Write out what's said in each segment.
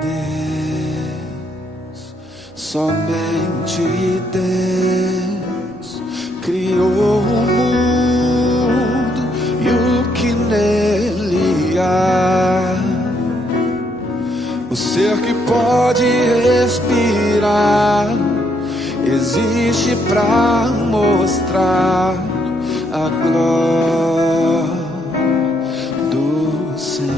Deus, somente Deus criou o mundo e o que nele há. O ser que pode respirar existe pra mostrar a glória do Senhor.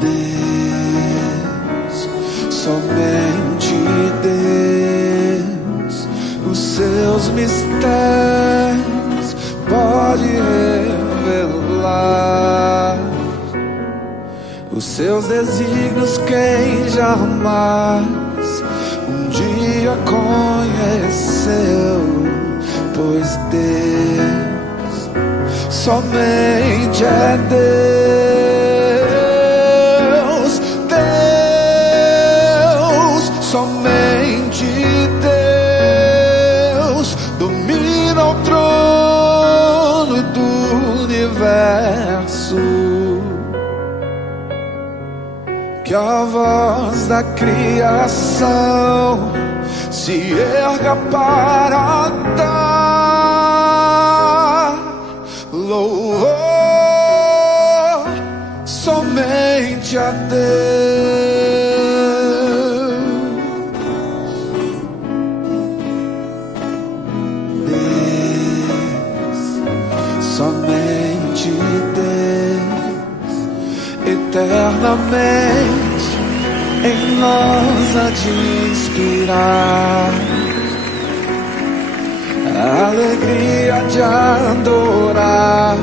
Deus, somente Deus, os seus mistérios pode revelar. Os seus desígnios quem jamais um dia conheceu, pois Deus somente é Deus. Deus, somente Deus domina o trono do universo. Que a voz da criação se erga para dar louvor somente a Deus. Deus, somente Deus, eternamente em nós há de inspirar a alegria de adorar,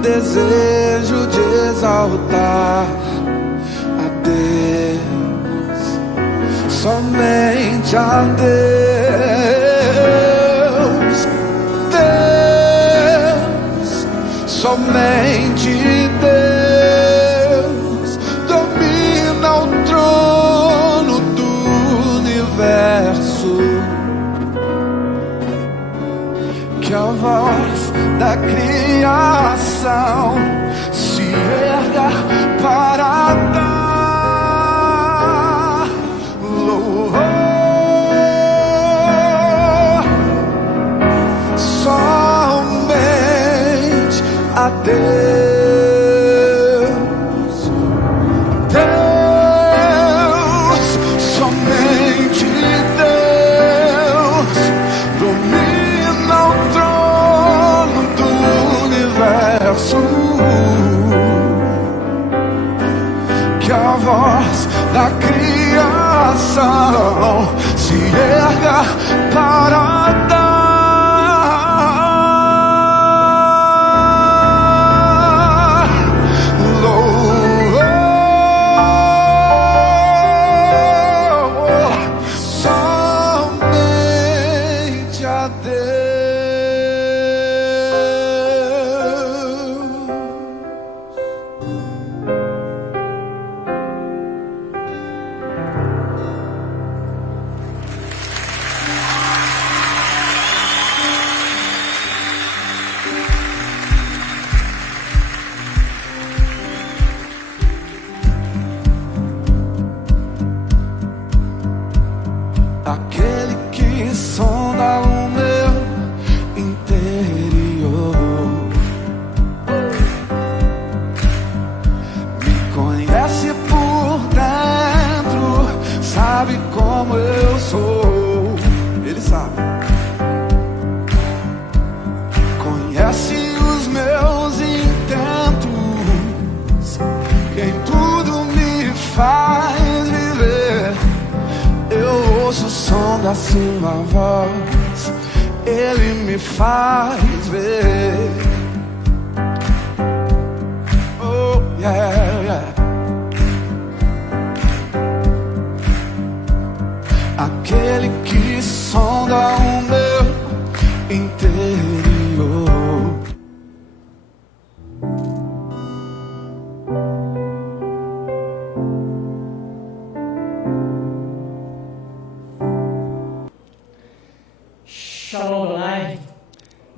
desejo de exaltar a Deus, somente a Deus. Deus, somente Deus domina o trono do universo. Que a voz da criação se erga para dar louvor somente a Deus. Que a voz da criação se erga para dar louvor somente a Deus. Aquele que sonda o meu interior me conhece por dentro, sabe como eu sou. Ele sabe. Conhece os meus intentos, quem tudo me faz viver. Eu ouço o som da sua voz, ele me faz ver. Oh, yeah, yeah. Aquele que sonda o meu interior. Shalom Online,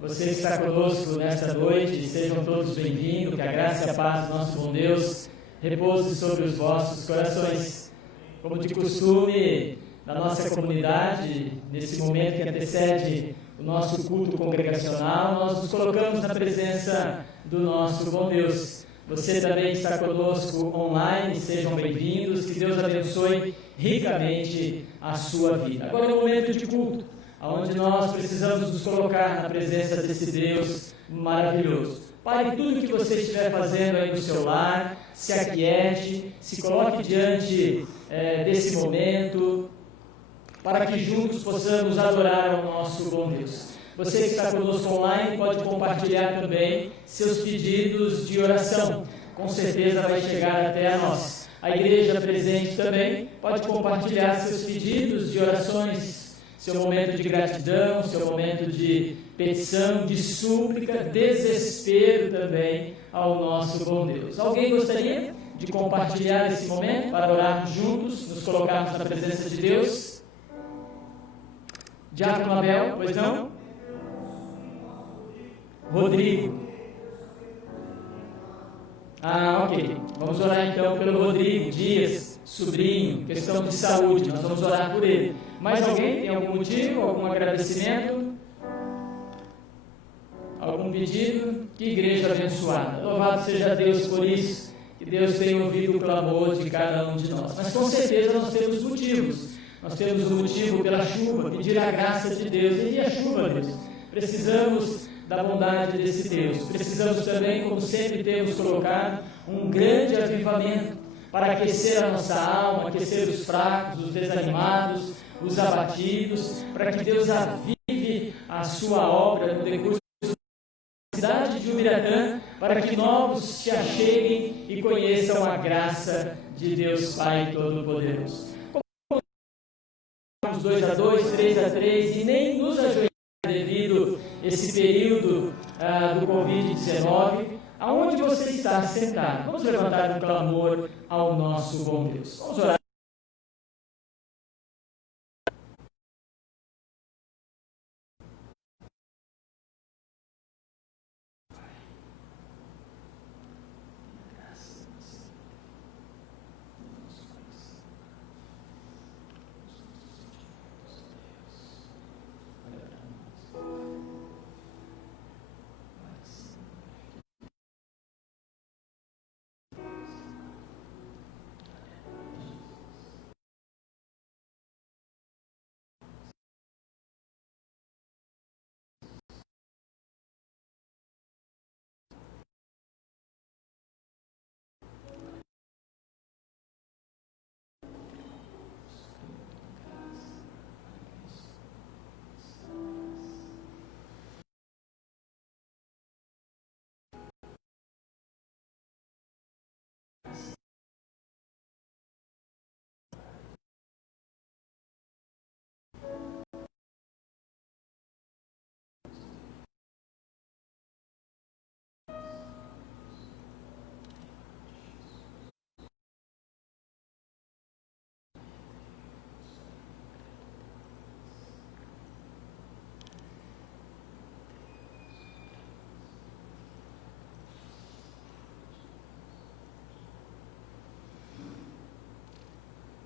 você que está conosco nesta noite. Sejam todos bem-vindos. Que a graça e a paz do nosso bom Deus repouse sobre os vossos corações. Como de costume, na nossa comunidade, nesse momento que antecede o nosso culto congregacional, nós nos colocamos na presença do nosso bom Deus. Você também está conosco online, sejam bem-vindos, que Deus abençoe ricamente a sua vida. Agora é um momento de culto, onde nós precisamos nos colocar na presença desse Deus maravilhoso. Pare tudo o que você estiver fazendo aí no seu lar, se aquiete, se coloque diante desse momento, para que juntos possamos adorar ao nosso bom Deus. Você que está conosco online pode compartilhar também seus pedidos de oração. Com certeza vai chegar até a nós. A igreja presente também pode compartilhar seus pedidos de orações, seu momento de gratidão, seu momento de petição, de súplica, desespero também ao nosso bom Deus. Alguém gostaria de compartilhar esse momento para orarmos juntos, nos colocarmos na presença de Deus? Diácono Abel, pois não? Rodrigo. Ok. Vamos orar então pelo Rodrigo Dias, sobrinho, questão de saúde. Nós vamos orar por ele. Mais alguém? Tem algum motivo, algum agradecimento? Algum pedido? Que igreja abençoada. Louvado seja Deus por isso, que Deus tenha ouvido o clamor de cada um de nós. Mas com certeza nós temos motivos. Nós temos o motivo pela chuva, pedir a graça de Deus. E a chuva, Deus? Precisamos da bondade desse Deus. Precisamos também, como sempre temos colocado, um grande avivamento para aquecer a nossa alma, aquecer os fracos, os desanimados, os abatidos, para que Deus avive a sua obra no decurso da cidade de Ubiratã, para que novos se acheguem e conheçam a graça de Deus Pai Todo-Poderoso. 2-2, 3-3, e nem nos ajoelhar devido esse período do Covid-19, aonde você está sentado. Vamos levantar um clamor ao nosso bom Deus. Vamos orar.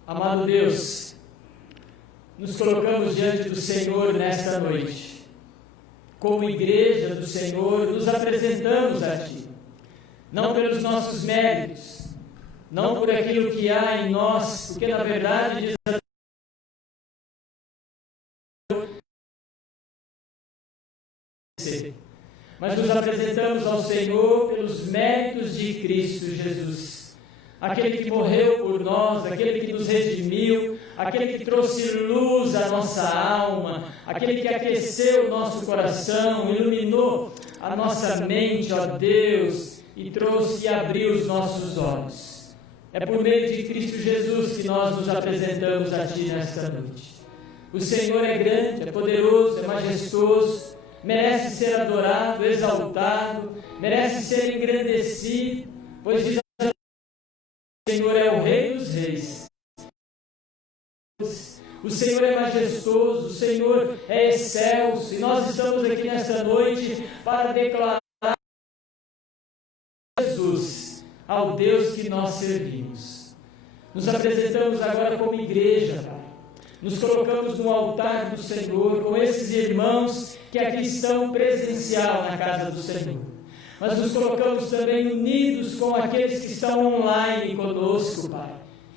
Amado Deus, nos colocamos diante do Senhor nesta noite. Como igreja do Senhor, nos apresentamos a Ti. Não pelos nossos méritos, não por aquilo que há em nós, porque na verdade diz a mas nos apresentamos ao Senhor pelos méritos de Cristo Jesus. Aquele que morreu por nós, aquele que nos redimiu, aquele que trouxe luz à nossa alma, aquele que aqueceu o nosso coração, iluminou a nossa mente, ó Deus, e trouxe e abriu os nossos olhos. É por meio de Cristo Jesus que nós nos apresentamos a Ti nesta noite. O Senhor é grande, é poderoso, é majestoso, merece ser adorado, exaltado, merece ser engrandecido, pois diz o Senhor é o Rei dos Reis. O Senhor é majestoso, o Senhor é excelso, e nós estamos aqui nesta noite para declarar ao Deus que nós servimos. Nos apresentamos agora como igreja, Pai. Nos colocamos no altar do Senhor com esses irmãos que aqui estão presencial na casa do Senhor. Mas nos colocamos também unidos com aqueles que estão online conosco, Pai.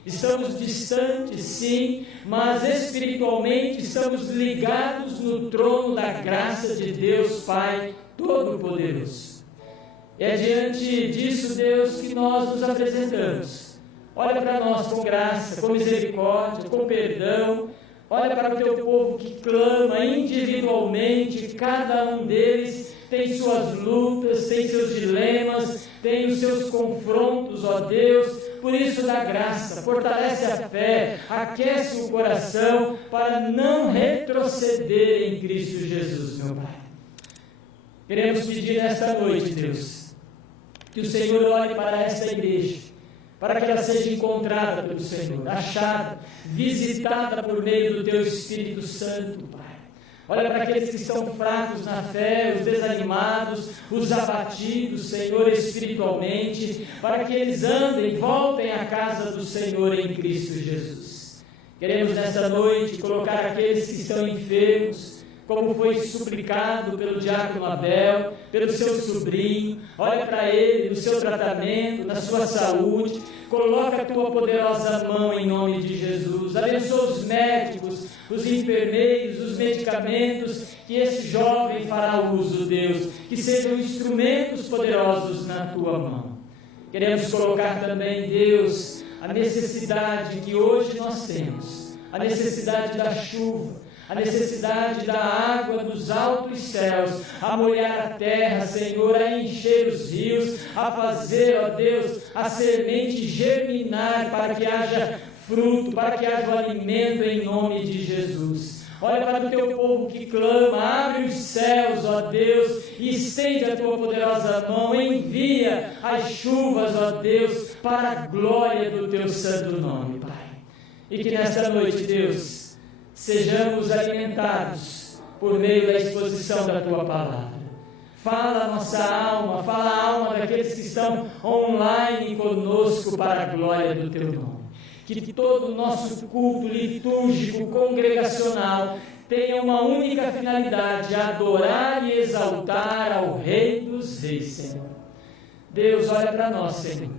Estamos distantes, sim, mas espiritualmente estamos ligados no trono da graça de Deus, Pai Todo-Poderoso. É diante disso, Deus, que nós nos apresentamos. Olha para nós com graça, com misericórdia, com perdão. Olha para o teu povo que clama individualmente, cada um deles tem suas lutas, tem seus dilemas, tem os seus confrontos, ó Deus. Por isso dá graça, fortalece a fé, aquece o coração para não retroceder em Cristo Jesus, meu Pai. Queremos pedir nesta noite, Deus, que o Senhor olhe para esta igreja, para que ela seja encontrada pelo Senhor, achada, visitada por meio do Teu Espírito Santo, Pai. Olha para aqueles que estão fracos na fé, os desanimados, os abatidos, Senhor, espiritualmente, para que eles andem, voltem à casa do Senhor em Cristo Jesus. Queremos nesta noite colocar aqueles que estão enfermos, como foi suplicado pelo diácono Abel, pelo seu sobrinho. Olha para ele, no seu tratamento, na sua saúde. Coloca a tua poderosa mão em nome de Jesus. Abençoa os médicos, os enfermeiros, os medicamentos, que esse jovem fará uso, Deus. Que sejam instrumentos poderosos na tua mão. Queremos colocar também, Deus, a necessidade que hoje nós temos, a necessidade da chuva, a necessidade da água dos altos céus, a molhar a terra, Senhor, a encher os rios, a fazer, ó Deus, a semente germinar para que haja fruto, para que haja o alimento em nome de Jesus. Olha para o teu povo que clama, abre os céus, ó Deus, e estende a tua poderosa mão, envia as chuvas, ó Deus, para a glória do teu santo nome, Pai. E que nesta noite, Deus, sejamos alimentados por meio da exposição da Tua Palavra. Fala a nossa alma, fala a alma daqueles que estão online conosco para a glória do Teu nome. Que todo o nosso culto litúrgico, congregacional, tenha uma única finalidade: adorar e exaltar ao Rei dos Reis, Senhor. Deus, olha para nós, Senhor.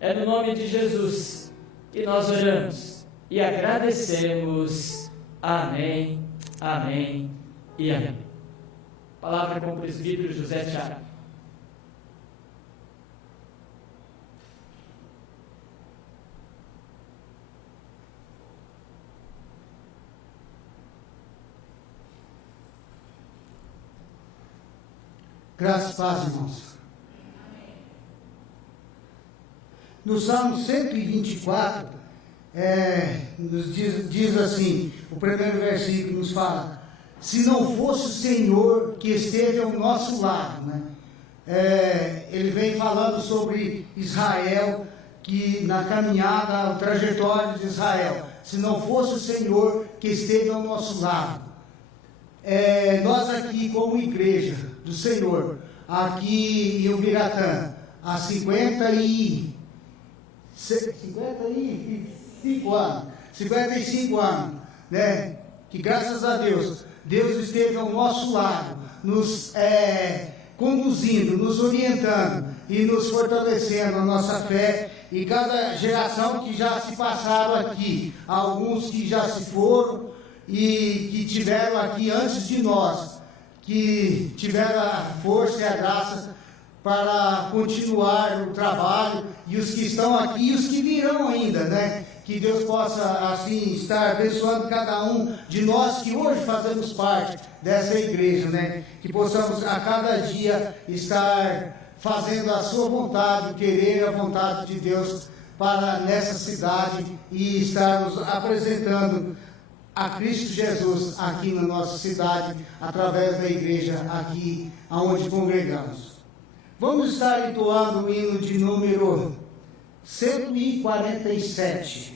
É no nome de Jesus que nós oramos e agradecemos. Amém, amém e amém. Palavra com o presbítero José Thiago. Graças e paz, irmãos. No Salmo 124, nos diz assim, o primeiro versículo nos fala: se não fosse o Senhor que esteve ao nosso lado, né? Ele vem falando sobre Israel, que na caminhada, a trajetória de Israel, se não fosse o Senhor que esteve ao nosso lado. Nós aqui como igreja do Senhor, aqui em Ubiratã, há 55 anos, né? Que graças a Deus, Deus esteve ao nosso lado, nos conduzindo, nos orientando e nos fortalecendo a nossa fé. E cada geração que já se passaram aqui, alguns que já se foram e que tiveram aqui antes de nós, que tiveram a força e a graça para continuar o trabalho, e os que estão aqui e os que virão ainda, né? Que Deus possa, assim, estar abençoando cada um de nós que hoje fazemos parte dessa igreja, né? Que possamos a cada dia estar fazendo a sua vontade, querer a vontade de Deus para nessa cidade e estarmos apresentando a Cristo Jesus aqui na nossa cidade, através da igreja aqui aonde congregamos. Vamos estar entoando o hino de número 147.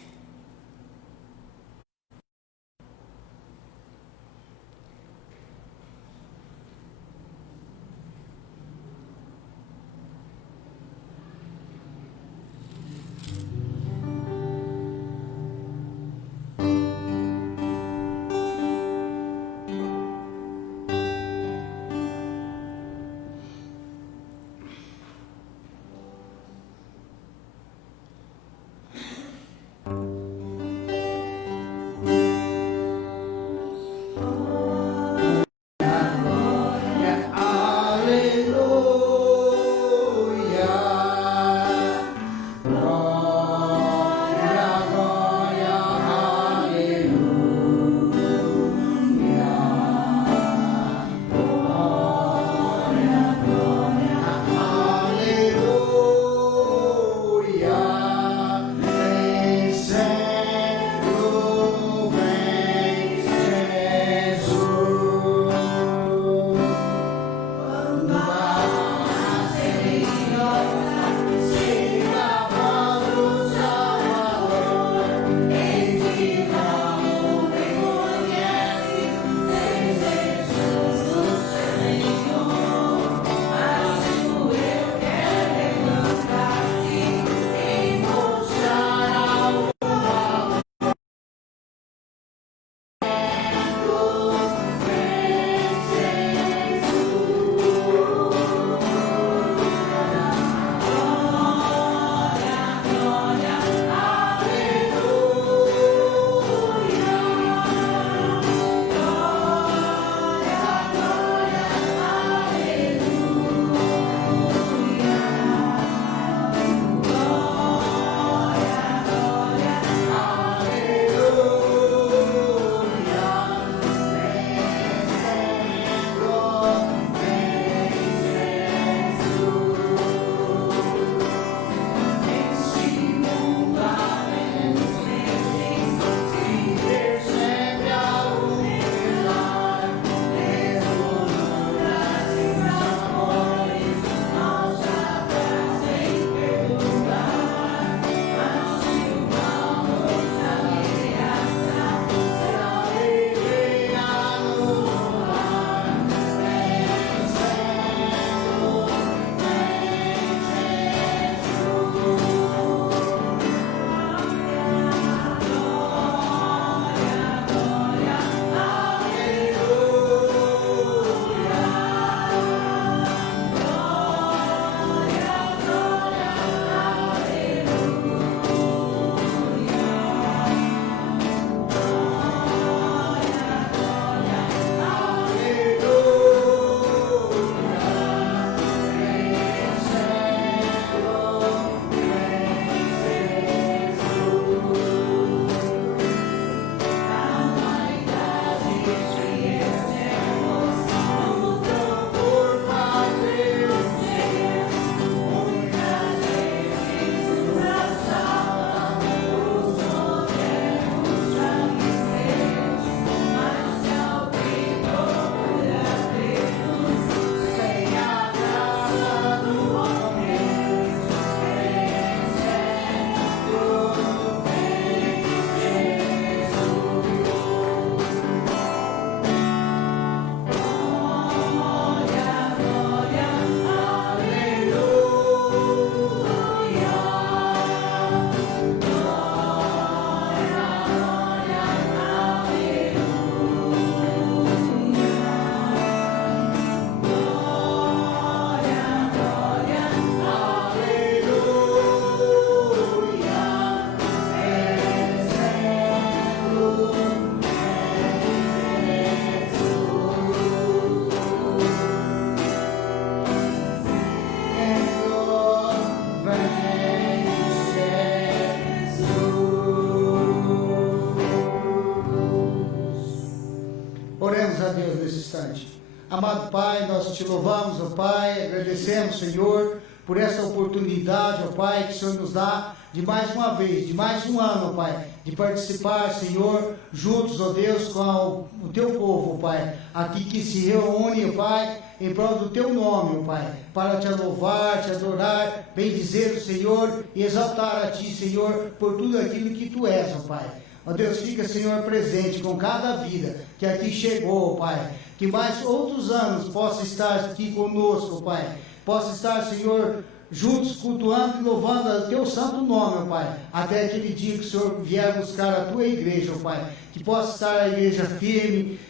Amado Pai, nós te louvamos, ó Pai, agradecemos, Senhor, por essa oportunidade, ó Pai, que o Senhor nos dá de mais uma vez, de mais um ano, ó Pai, de participar, Senhor, juntos, ó Deus, com o teu povo, ó Pai, aqui que se reúne, ó Pai, em prol do teu nome, ó Pai, para te louvar, te adorar, bendizer o Senhor e exaltar a ti, Senhor, por tudo aquilo que tu és, ó Pai. Ó Deus, fica, Senhor, presente com cada vida que aqui chegou, ó Pai, que mais outros anos possa estar aqui conosco, ó Pai, possa estar, Senhor, juntos cultuando e louvando o teu santo nome, ó Pai, até aquele dia que o Senhor vier buscar a tua igreja, ó Pai, que possa estar a igreja firme,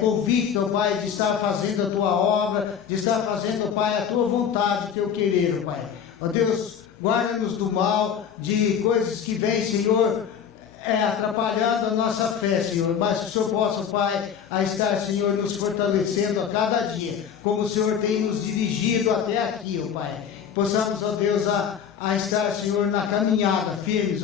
convicta, ó Pai, de estar fazendo a tua obra, de estar fazendo, ó Pai, a tua vontade, o teu querer, ó Pai. Ó Deus, guarda-nos do mal, de coisas que vêm, Senhor, atrapalhando a nossa fé, Senhor, mas que o Senhor possa, Pai, a estar, Senhor, nos fortalecendo a cada dia, como o Senhor tem nos dirigido até aqui, ó Pai. Possamos, ó Deus, a estar, Senhor, na caminhada, firmes,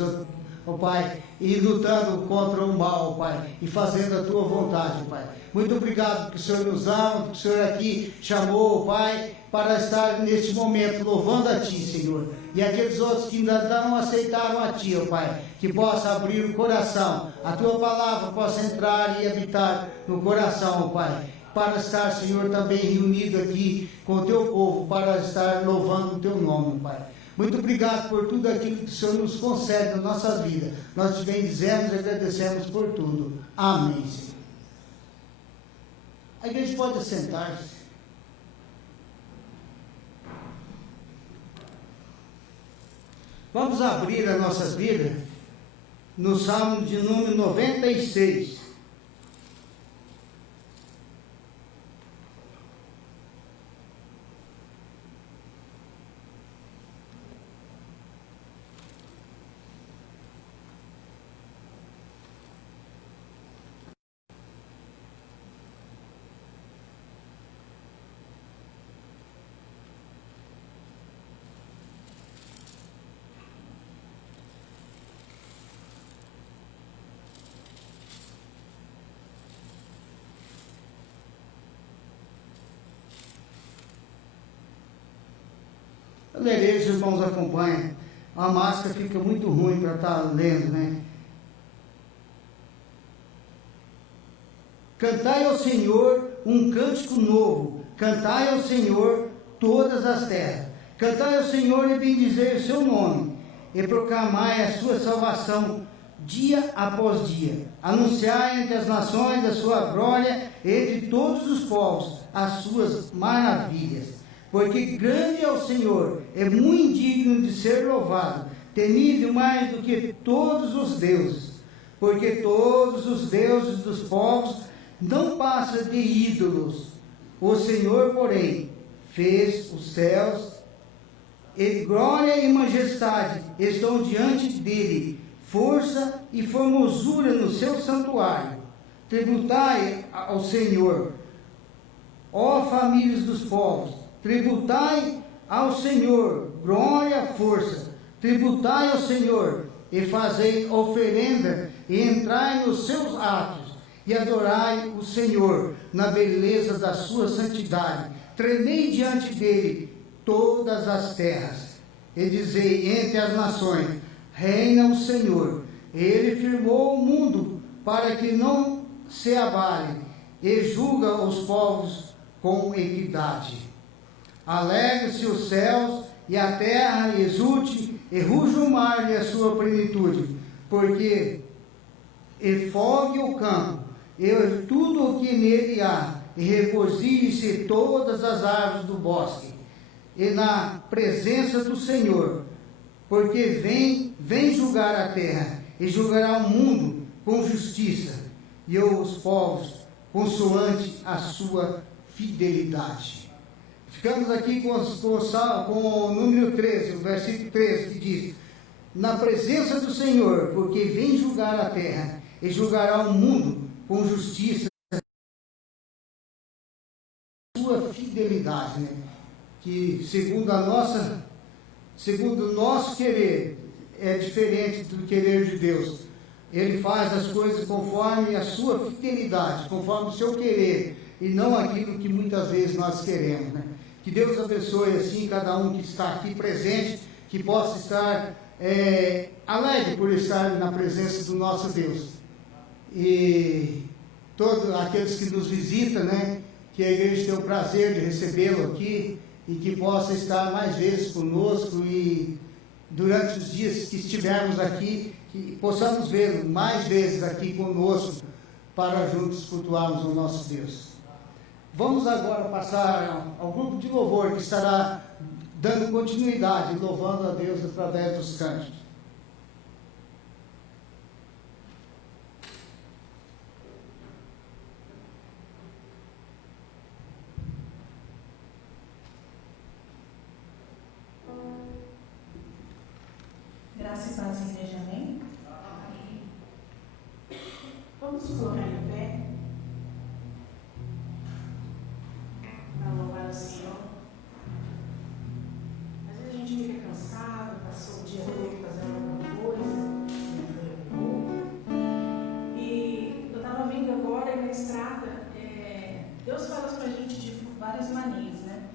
ó Pai, e lutando contra o mal, ó Pai, e fazendo a tua vontade, ó Pai. Muito obrigado que o Senhor nos ama, que o Senhor aqui chamou, ó Pai, para estar neste momento louvando a Ti, Senhor. E aqueles outros que ainda não aceitaram a Ti, ó Pai, que possa abrir o coração, a Tua palavra possa entrar e habitar no coração, ó Pai, para estar, Senhor, também reunido aqui com o Teu povo, para estar louvando o Teu nome, Pai. Muito obrigado por tudo aquilo que o Senhor nos concede na nossa vida. Nós te bendizemos e agradecemos por tudo. Amém, Senhor. A igreja pode sentar-se. Vamos abrir as nossas vidas no Salmo de número 96. Eu lerei, os irmãos acompanham. A máscara fica muito ruim para estar lendo, né? Cantai ao Senhor um cântico novo. Cantai ao Senhor todas as terras. Cantai ao Senhor e bendizei o seu nome. E proclamai a sua salvação dia após dia. Anunciai entre as nações a sua glória, entre todos os povos as suas maravilhas. Porque grande é o Senhor, é muito digno de ser louvado, temível mais do que todos os deuses. Porque todos os deuses dos povos não passam de ídolos. O Senhor, porém, fez os céus, e glória e majestade estão diante dele, força e formosura no seu santuário. Tributai ao Senhor, ó famílias dos povos. Tributai ao Senhor, glória, força. Tributai ao Senhor, e fazei oferenda, e entrai nos seus atos, e adorai o Senhor na beleza da sua santidade. Tremei diante dele todas as terras, e dizei entre as nações: reina o Senhor. Ele firmou o mundo para que não se abale, e julga os povos com equidade. Alegre-se os céus e a terra exulte, e ruja o mar e a sua plenitude, porque efogue o campo, e tudo o que nele há, e regozije-se todas as árvores do bosque, e na presença do Senhor, porque vem julgar a terra, e julgará o mundo com justiça, e os povos consoante a sua fidelidade. Ficamos aqui com o número 13, o versículo 13, que diz: na presença do Senhor, porque vem julgar a terra, e julgará o mundo com justiça, sua fidelidade, né? Que segundo o nosso querer, é diferente do querer de Deus. Ele faz as coisas conforme a sua fidelidade, conforme o seu querer. e não aquilo que muitas vezes nós queremos, né? Que Deus abençoe assim cada um que está aqui presente, que possa estar alegre por estar na presença do nosso Deus. E todos aqueles que nos visitam, né? Que a igreja tenha o prazer de recebê-lo aqui e que possa estar mais vezes conosco e durante os dias que estivermos aqui, que possamos vê-lo mais vezes aqui conosco para juntos cultuarmos o nosso Deus. Vamos agora passar ao grupo de louvor que estará dando continuidade, louvando a Deus através dos cânticos. Graças e paz, igreja, amém? Vamos colocar em pé para louvar o Senhor. Às vezes a gente fica cansado, passou o dia todo fazendo alguma coisa, não foi bom. E eu estava vendo agora na estrada, Deus fala para a gente de várias maneiras, né?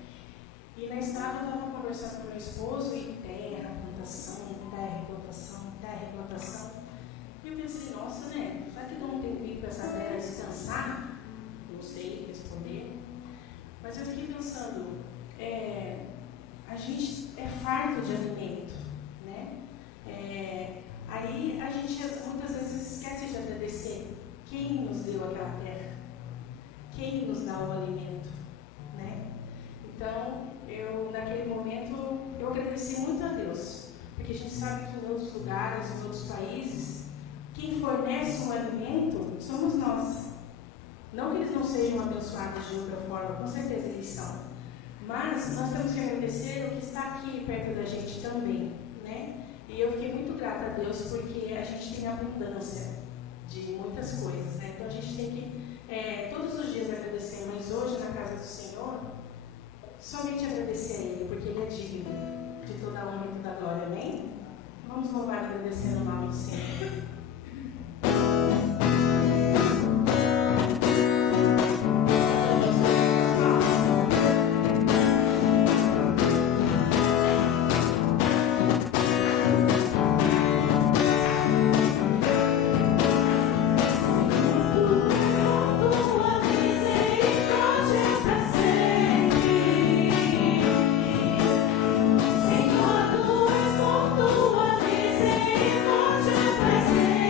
E na estrada eu estava conversando com meu esposo e terra, plantação, terra. E eu pensei, nossa, né? Será que não tem tempo para essa terra descansar? Não sei responder. Mas eu fiquei pensando, a gente é farto de alimento, né? Aí a gente muitas vezes esquece de agradecer quem nos deu aquela terra, quem nos dá o alimento, né? Então, naquele momento, eu agradeci muito a Deus, porque a gente sabe que em outros lugares, em outros países, quem fornece o alimento somos nós. Não que eles não sejam abençoados de outra forma, com certeza eles são. Mas nós temos que agradecer o que está aqui perto da gente também, né? E eu fiquei muito grata a Deus, porque a gente tem abundância de muitas coisas, né? Então a gente tem que todos os dias agradecer, mas hoje na casa do Senhor, somente agradecer a Ele, porque Ele é digno de toda a honra e toda a glória, amém? Vamos louvar e agradecer no nome do Senhor. Senhor, tu és com tua misericórdia presente.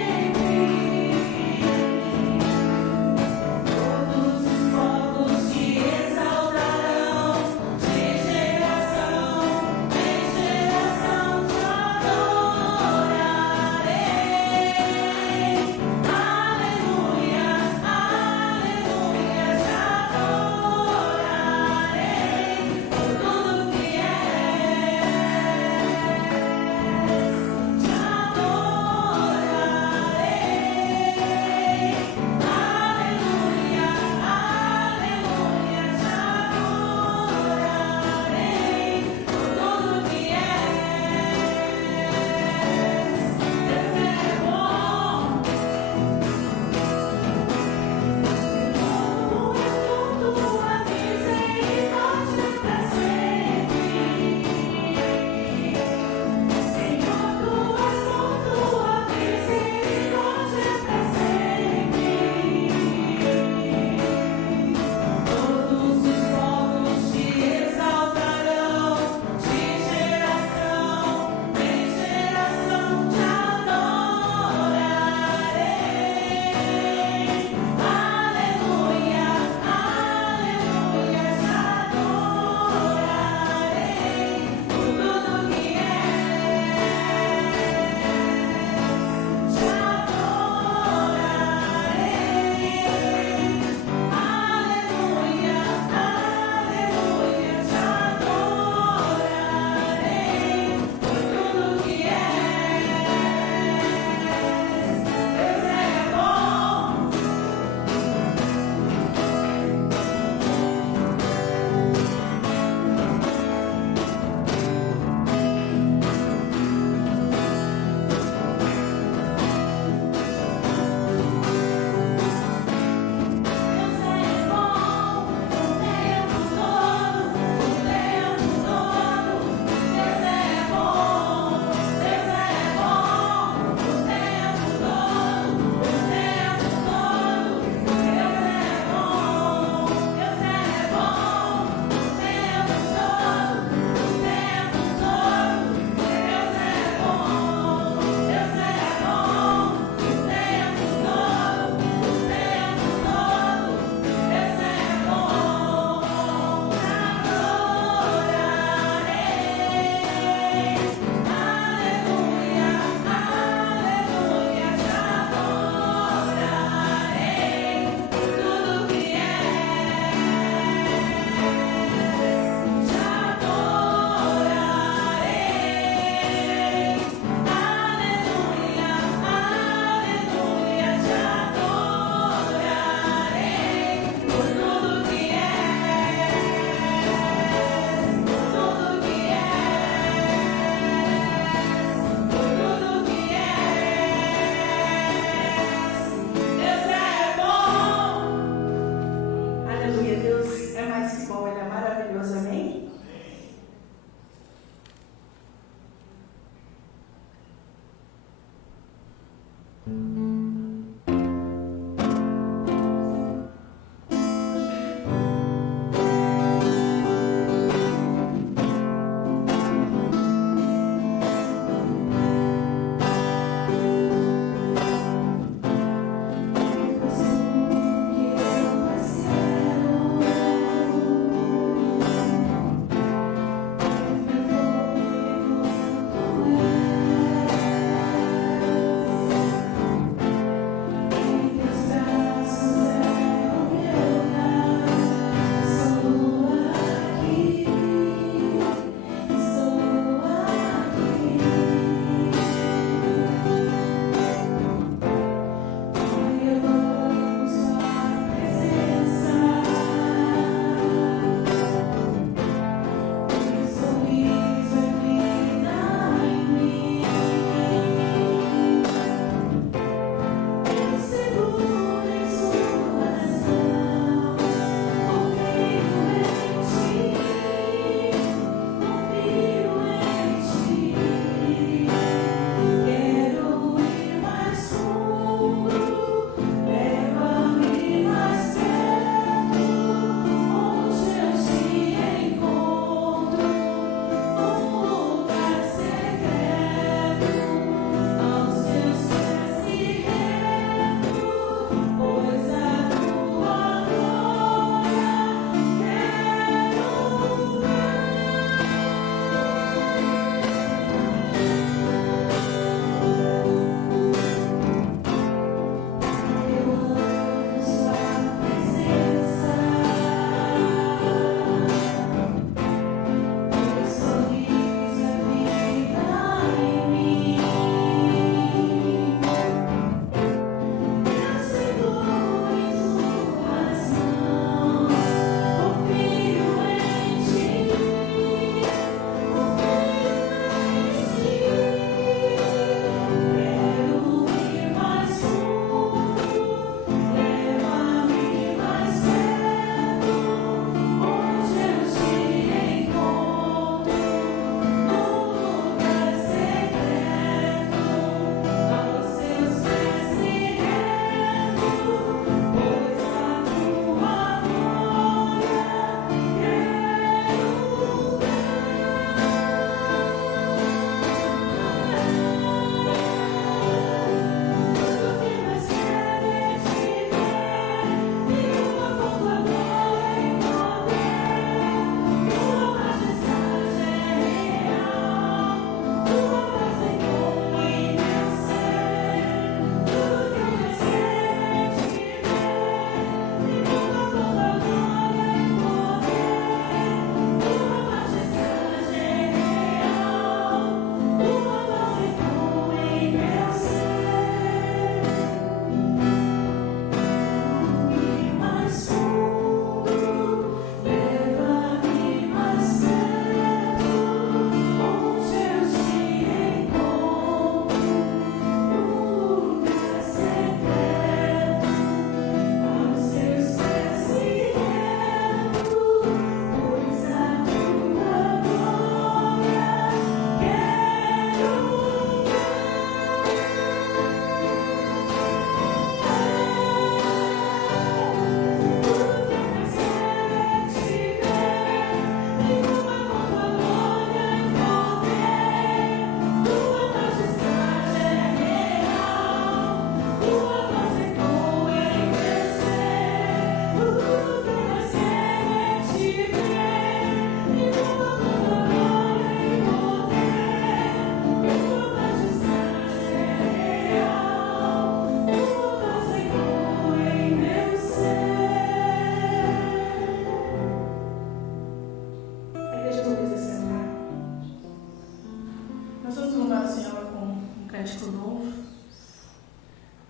cântico novo.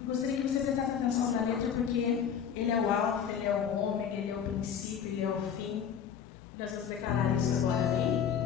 Eu gostaria que você prestasse atenção na letra, porque ele é o alfa, ele é o ômega, ele é o princípio, ele é o fim. Nós vamos declarar isso agora, amém?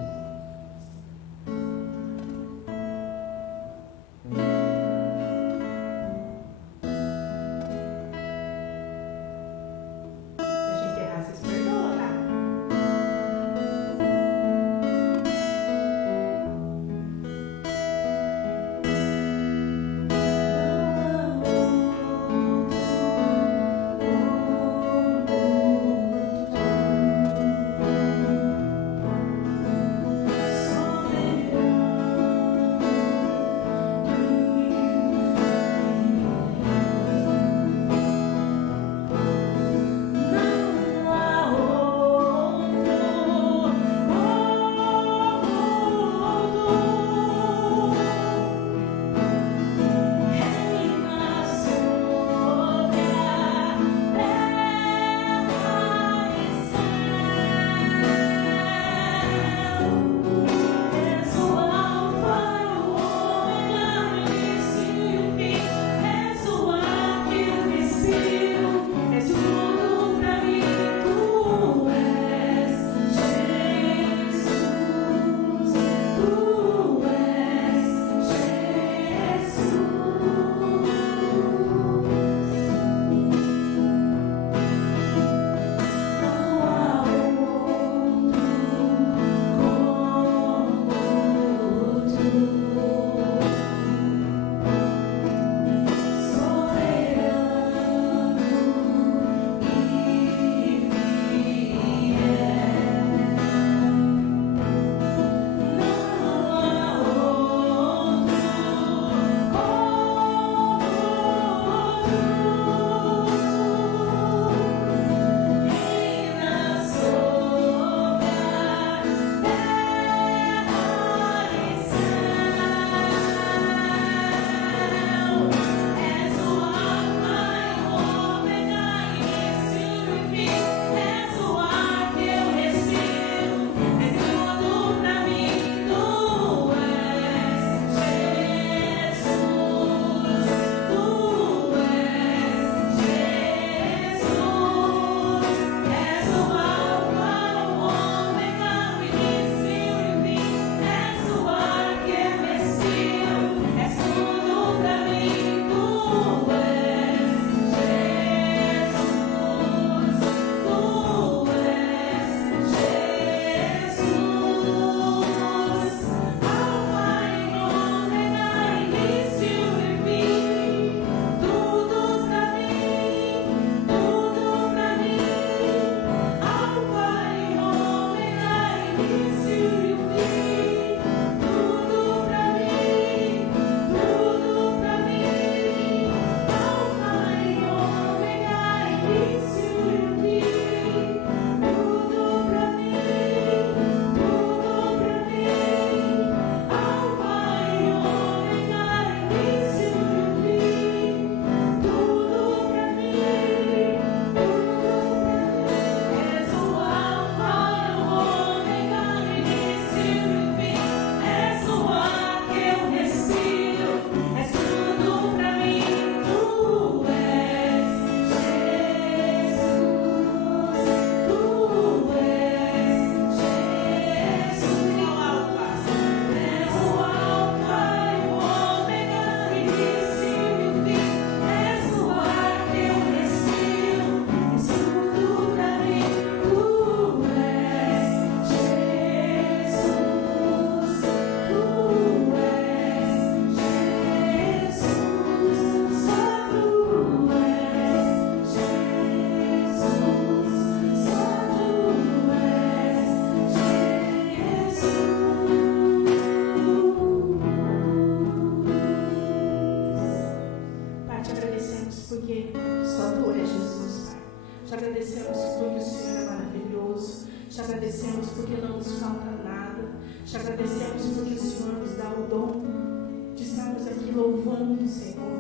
Te agradecemos porque não nos falta nada. Te agradecemos porque o Senhor nos dá o dom de estarmos aqui louvando o Senhor.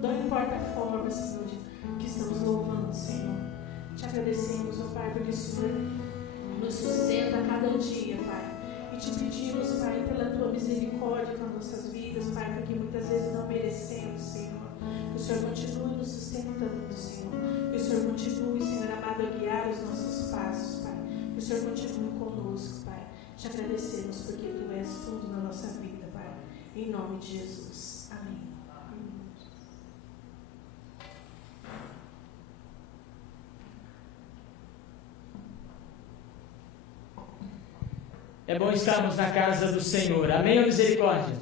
Não importa a forma, Senhor, que estamos louvando o Senhor. Te agradecemos, ó Pai, porque o Senhor nos sustenta a cada dia, Pai. E te pedimos, Pai, pela tua misericórdia com nossas vidas, Pai, porque muitas vezes não merecemos, Senhor. Que o Senhor continue nos sustentando, Senhor. Que o Senhor continue, Senhor amado, a guiar os nossos passos, Pai. Que o Senhor continue conosco, Pai. Te agradecemos porque tu és tudo na nossa vida, Pai. Em nome de Jesus. Amém. É bom estarmos na casa do Senhor. Amém ou misericórdia?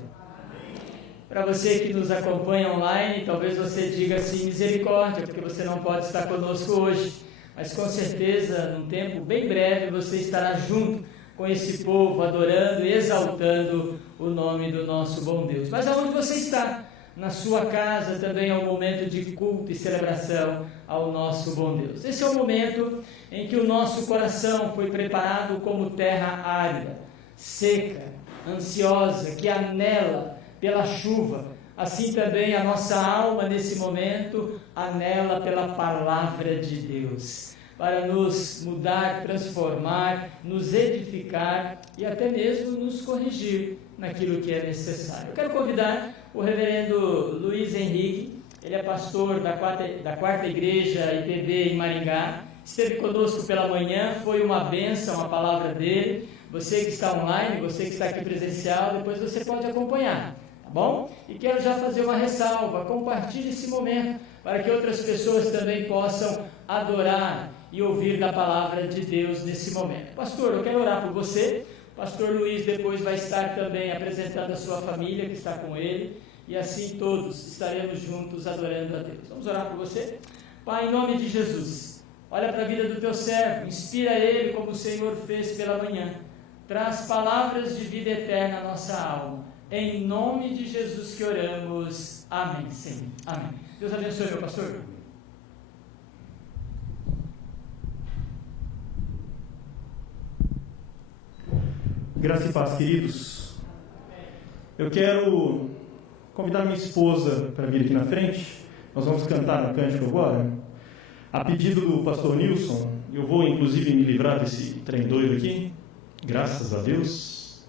Para você que nos acompanha online, talvez você diga assim, misericórdia, porque você não pode estar conosco hoje. Mas com certeza, num tempo bem breve, você estará junto com esse povo, adorando e exaltando o nome do nosso bom Deus. Mas aonde você está? Na sua casa também é um momento de culto e celebração ao nosso bom Deus. Esse é o momento em que o nosso coração foi preparado como terra árida, seca, ansiosa, que anela pela chuva. Assim também a nossa alma nesse momento anela pela palavra de Deus, para nos mudar, transformar, nos edificar e até mesmo nos corrigir naquilo que é necessário. Eu quero convidar o reverendo Luiz Henrique, ele é pastor da quarta igreja IPB em Maringá, esteve conosco pela manhã, foi uma bênção a palavra dele. Você que está online, você que está aqui presencial, depois você pode acompanhar, tá bom? E quero já fazer uma ressalva, compartilhe esse momento, para que outras pessoas também possam adorar e ouvir da palavra de Deus nesse momento. Pastor, eu quero orar por você. Pastor Luiz depois vai estar também apresentando a sua família que está com ele, e assim todos estaremos juntos adorando a Deus. Vamos orar por você? Pai, em nome de Jesus, olha para a vida do teu servo, inspira ele como o Senhor fez pela manhã, traz palavras de vida eterna à nossa alma, em nome de Jesus que oramos, amém, Senhor, amém. Deus abençoe, meu pastor. Graça e paz, queridos. Eu quero convidar minha esposa para vir aqui na frente. Nós vamos cantar um cântico agora. A pedido do pastor Nilson, eu vou inclusive me livrar desse trem doido aqui. Graças a Deus.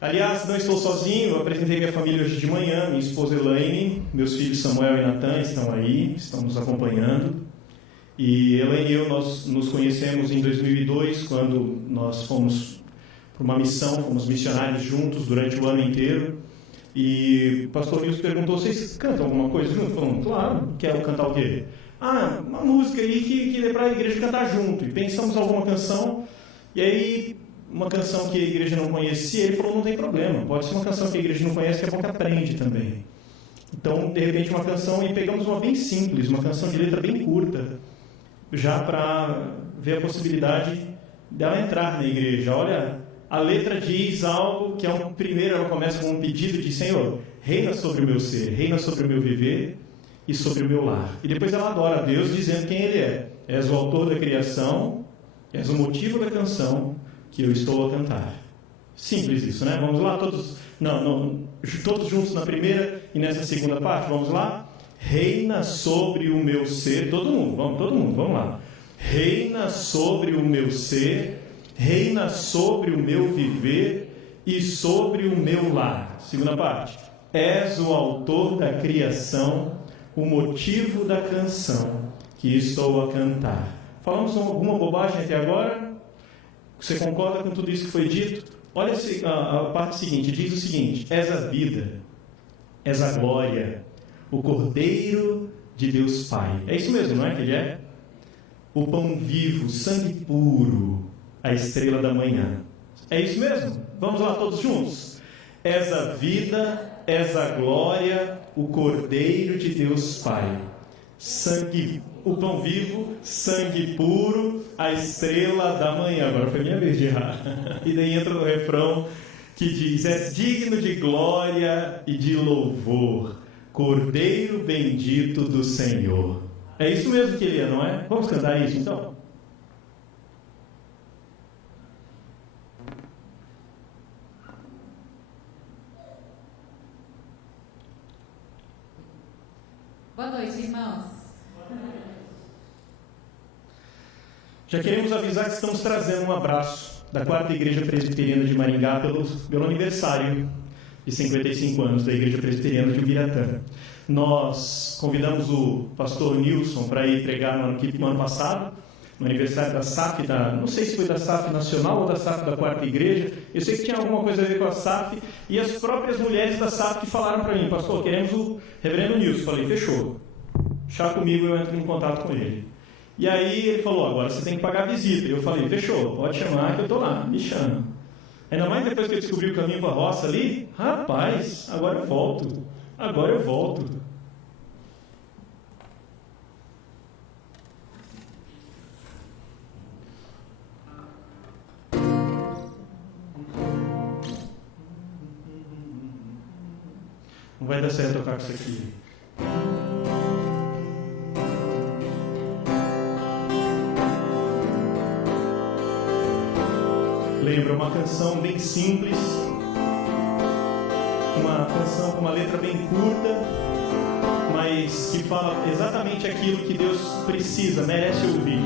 Aliás, não estou sozinho, eu apresentei minha família hoje de manhã. Minha esposa Elaine, meus filhos Samuel e Natan estão aí, estão nos acompanhando. E Elaine e eu, nós nos conhecemos em 2002, quando nós fomos para uma missão, fomos missionários juntos durante o ano inteiro. E o pastor Nilson perguntou, vocês cantam alguma coisa junto? Falamos, claro, quero cantar o quê? Uma música aí que é para a igreja cantar junto. E pensamos em alguma canção, e aí uma canção que a igreja não conhecia, ele falou, não tem problema, pode ser uma canção que a igreja não conhece, que a boca aprende também. Então, de repente, uma canção, e pegamos uma bem simples, uma canção de letra bem curta, já para ver a possibilidade dela entrar na igreja. Olha, a letra diz algo que primeiro ela começa com um pedido de Senhor, reina sobre o meu ser, reina sobre o meu viver e sobre o meu lar. E depois ela adora a Deus dizendo quem Ele é. És o autor da criação, és o motivo da canção que eu estou a cantar. Simples isso, né? Vamos lá, todos juntos na primeira e nessa segunda parte, vamos lá? Reina sobre o meu ser, todo mundo, vamos lá. Reina sobre o meu ser, reina sobre o meu viver e sobre o meu lar. Segunda parte. És o autor da criação, o motivo da canção que estou a cantar. Falamos alguma bobagem até agora? Você concorda com tudo isso que foi dito? Olha a parte seguinte, diz o seguinte, és a vida, és a glória, o Cordeiro de Deus Pai. É isso mesmo, não é que Ele é? O pão vivo, sangue puro, a estrela da manhã. É isso mesmo? Vamos lá todos juntos. És a vida, és a glória, o Cordeiro de Deus Pai. O pão vivo, sangue puro, a estrela da manhã. Agora foi minha vez de errar. E daí entra no refrão que diz, és digno de glória e de louvor, Cordeiro bendito do Senhor. É isso mesmo que Ele é, não é? Vamos cantar isso então? Boa noite, irmãos. Já queremos avisar que estamos trazendo um abraço da 4ª Igreja Presbiteriana de Maringá pelo aniversário de 55 anos da Igreja Presbiteriana de Ubiratã. Nós convidamos o pastor Nilson para ir pregar no ano passado, no aniversário da SAF, não sei se foi da SAF Nacional ou da SAF da 4ª Igreja, eu sei que tinha alguma coisa a ver com a SAF, e as próprias mulheres da SAF falaram para mim: pastor, queremos o reverendo Nilson. Falei: fechou, chá comigo, eu entro em contato com ele. E aí ele falou: agora você tem que pagar a visita. Eu falei: fechou, pode chamar que eu estou lá, me chama. Ainda mais depois que eu descobri o caminho para a roça ali, rapaz, agora eu volto. Não vai dar certo tocar com isso aqui. Lembra uma canção bem simples, uma canção com uma letra bem curta, mas que fala exatamente aquilo que Deus precisa, merece ouvir.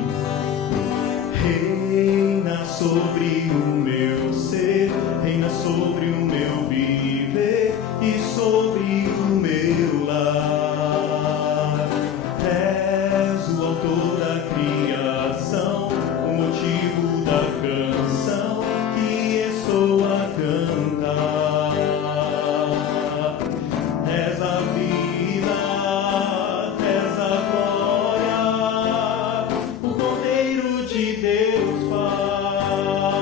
Reina sobre o meu ser, reina sobre o meu viver e sobre o meu lar. És o autor da criação, o motivo da canção que estou a cantar. És a vida, és a glória, o Cordeiro de Deus Pai,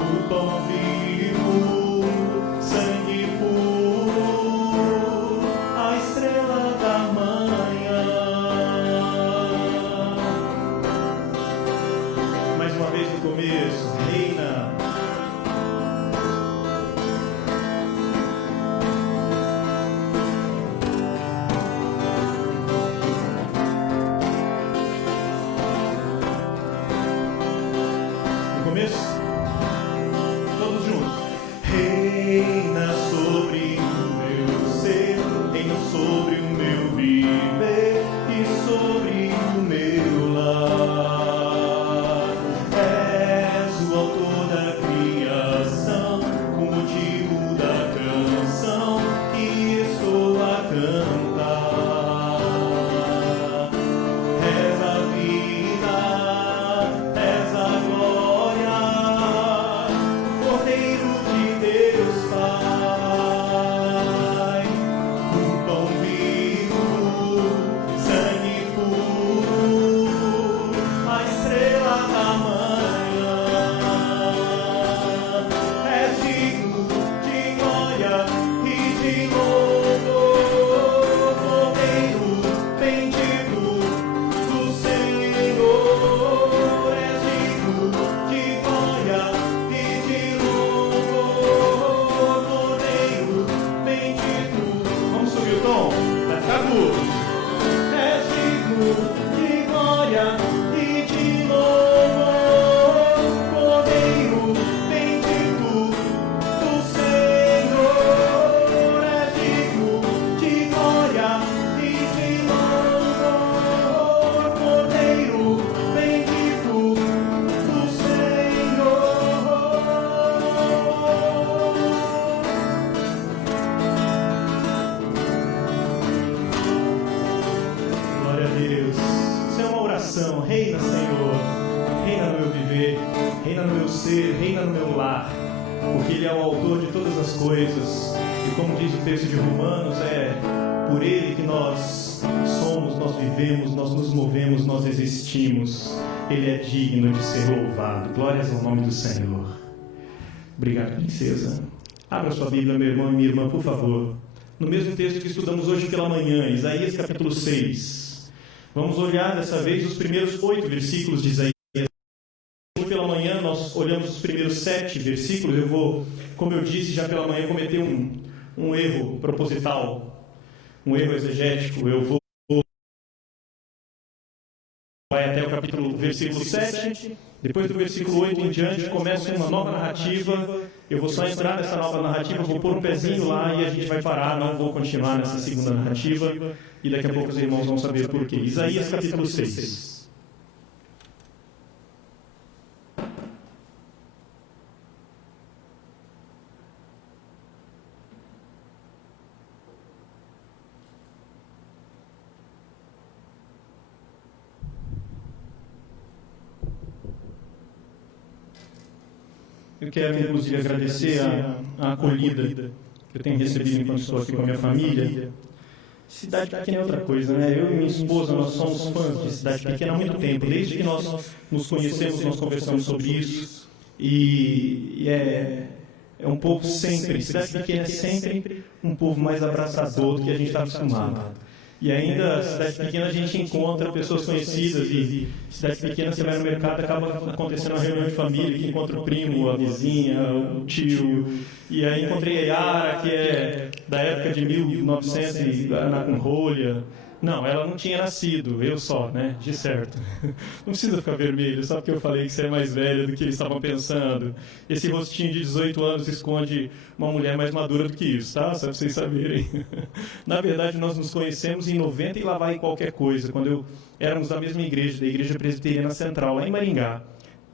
o pão vivo, sangue puro, a estrela da manhã. Mais uma vez no começo, reina. No começo, todos juntos. Reina sobre o meu ser, reina sobre o meu viver e sobre o meu lar. És o autor da criação, o motivo da canção que estou a cantar. És a vida, és a glória, Cordeiro de Deus Pai, o pão vivo, sangue puro, a estrela da manhã. És digno de glória e de louvor, Cordeiro bendito do Senhor. És digno de glória e de louvor, Cordeiro bendito. Vamos subir o tom? Vai ficar duro. És digno de glória e de louvor, Cordeiro bendito do Senhor. És digno de glória e de louvor, Cordeiro bendito do Senhor. Glória a Deus. Isso é uma oração. Reina, Senhor. Reina no meu viver, reina no meu ser, reina no meu lar. Porque Ele é o autor de todas as coisas. E como diz o texto de Romanos, é por Ele que nós somos, nós vivemos, nós nos movemos, nós existimos. Ele é digno de ser louvado. Glórias ao nome do Senhor. Obrigado, princesa. Abra sua Bíblia, meu irmão e minha irmã, por favor. No mesmo texto que estudamos hoje pela manhã, Isaías capítulo 6. Vamos olhar dessa vez os primeiros 8 versículos de Isaías. Hoje pela manhã nós olhamos os primeiros 7 versículos. Eu vou, como eu disse, já pela manhã cometer um erro proposital, um erro exegético. Eu vou vai até o versículo 7, depois do versículo 8 em diante começa uma nova narrativa. Eu vou só entrar nessa nova narrativa, vou pôr um pezinho lá e a gente vai parar, não vou continuar nessa segunda narrativa, e daqui a pouco os irmãos vão saber por quê. Isaías capítulo 6. Eu quero, inclusive, agradecer a acolhida que eu tenho recebido enquanto estou aqui com a minha família. Cidade pequena é outra coisa, né? Eu e minha esposa, nós somos fãs de cidade pequena há muito tempo. Desde que nós nos conhecemos, nós conversamos sobre isso. E é um povo sempre, cidade pequena é sempre um povo mais abraçador do que a gente está acostumado. E ainda, cidade pequena, a gente encontra pessoas conhecidas e cidade pequena, você vai no mercado, acaba acontecendo uma reunião de família, que encontra o primo, a vizinha, o tio. E aí encontrei a Yara, que é da época de 1900, na com rolha. Não, ela não tinha nascido, eu só, né? De certo. Não precisa ficar vermelho, só porque eu falei que você é mais velha do que eles estavam pensando. Esse rostinho de 18 anos esconde uma mulher mais madura do que isso, tá? Só para vocês saberem. Na verdade, nós nos conhecemos em 90 e lá vai qualquer coisa, quando éramos da mesma igreja, da Igreja Presbiteriana Central, lá em Maringá.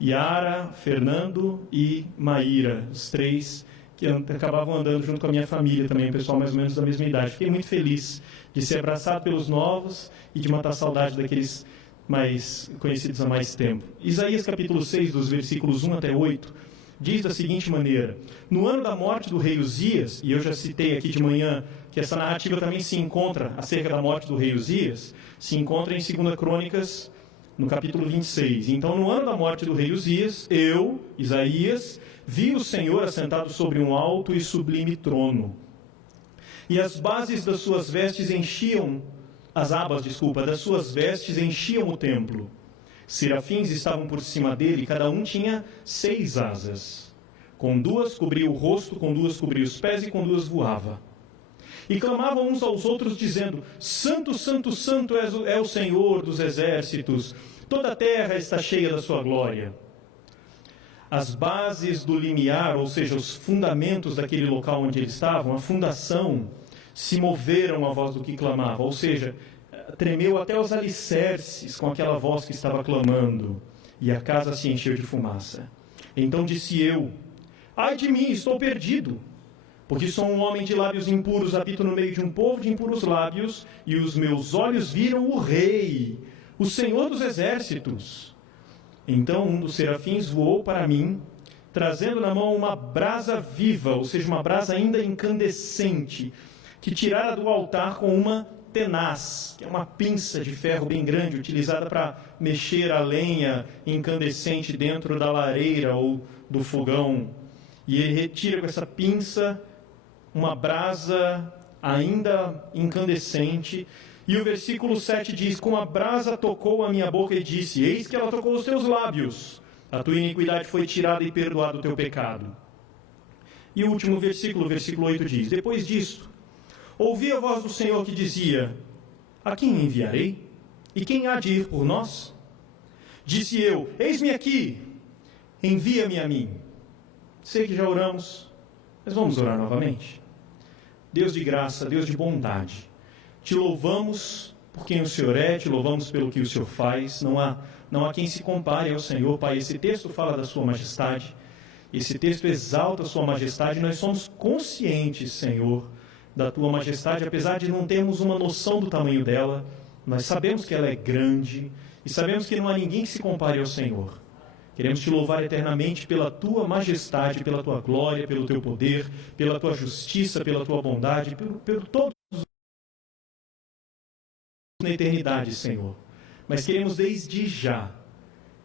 Yara, Fernando e Maíra, os três que acabavam andando junto com a minha família também, o pessoal mais ou menos da mesma idade. Fiquei muito feliz de ser abraçado pelos novos e de matar a saudade daqueles mais conhecidos há mais tempo. Isaías capítulo 6, dos versículos 1 até 8, diz da seguinte maneira: no ano da morte do rei Uzias, e eu já citei aqui de manhã que essa narrativa também se encontra, acerca da morte do rei Uzias, se encontra em 2 Crônicas, no capítulo 26. Então, no ano da morte do rei Uzias, eu, Isaías, vi o Senhor assentado sobre um alto e sublime trono. E as bases das suas vestes enchiam, as abas, das suas vestes enchiam o templo. Serafins estavam por cima dele, cada um tinha 6 asas. Com 2 cobria o rosto, com 2 cobria os pés e com 2 voava. E clamavam uns aos outros, dizendo: Santo, Santo, Santo é o Senhor dos exércitos, toda a terra está cheia da sua glória. As bases do limiar, ou seja, os fundamentos daquele local onde eles estavam, a fundação, se moveram à voz do que clamava, ou seja, tremeu até os alicerces com aquela voz que estava clamando, e a casa se encheu de fumaça. Então disse eu: ai de mim, estou perdido, porque sou um homem de lábios impuros, habito no meio de um povo de impuros lábios, e os meus olhos viram o Rei, o Senhor dos exércitos. Então um dos serafins voou para mim, trazendo na mão uma brasa viva, ou seja, uma brasa ainda incandescente, que tirara do altar com uma tenaz, que é uma pinça de ferro bem grande, utilizada para mexer a lenha incandescente dentro da lareira ou do fogão. E ele retira com essa pinça uma brasa ainda incandescente. E o versículo 7 diz: com a brasa tocou a minha boca e disse: eis que ela tocou os teus lábios, a tua iniquidade foi tirada e perdoado o teu pecado. E o último versículo, o versículo 8 diz: depois disto, ouvi a voz do Senhor que dizia: a quem enviarei? E quem há de ir por nós? Disse eu: eis-me aqui, envia-me a mim. Sei que já oramos, mas vamos orar novamente. Deus de graça, Deus de bondade, te louvamos por quem o Senhor é, te louvamos pelo que o Senhor faz. Não há quem se compare ao Senhor, Pai. Esse texto fala da sua majestade, esse texto exalta a sua majestade. Nós somos conscientes, Senhor, da tua majestade, apesar de não termos uma noção do tamanho dela. Nós sabemos que ela é grande e sabemos que não há ninguém que se compare ao Senhor. Queremos te louvar eternamente pela tua majestade, pela tua glória, pelo teu poder, pela tua justiça, pela tua bondade, pelo todos na eternidade, Senhor. Mas queremos desde já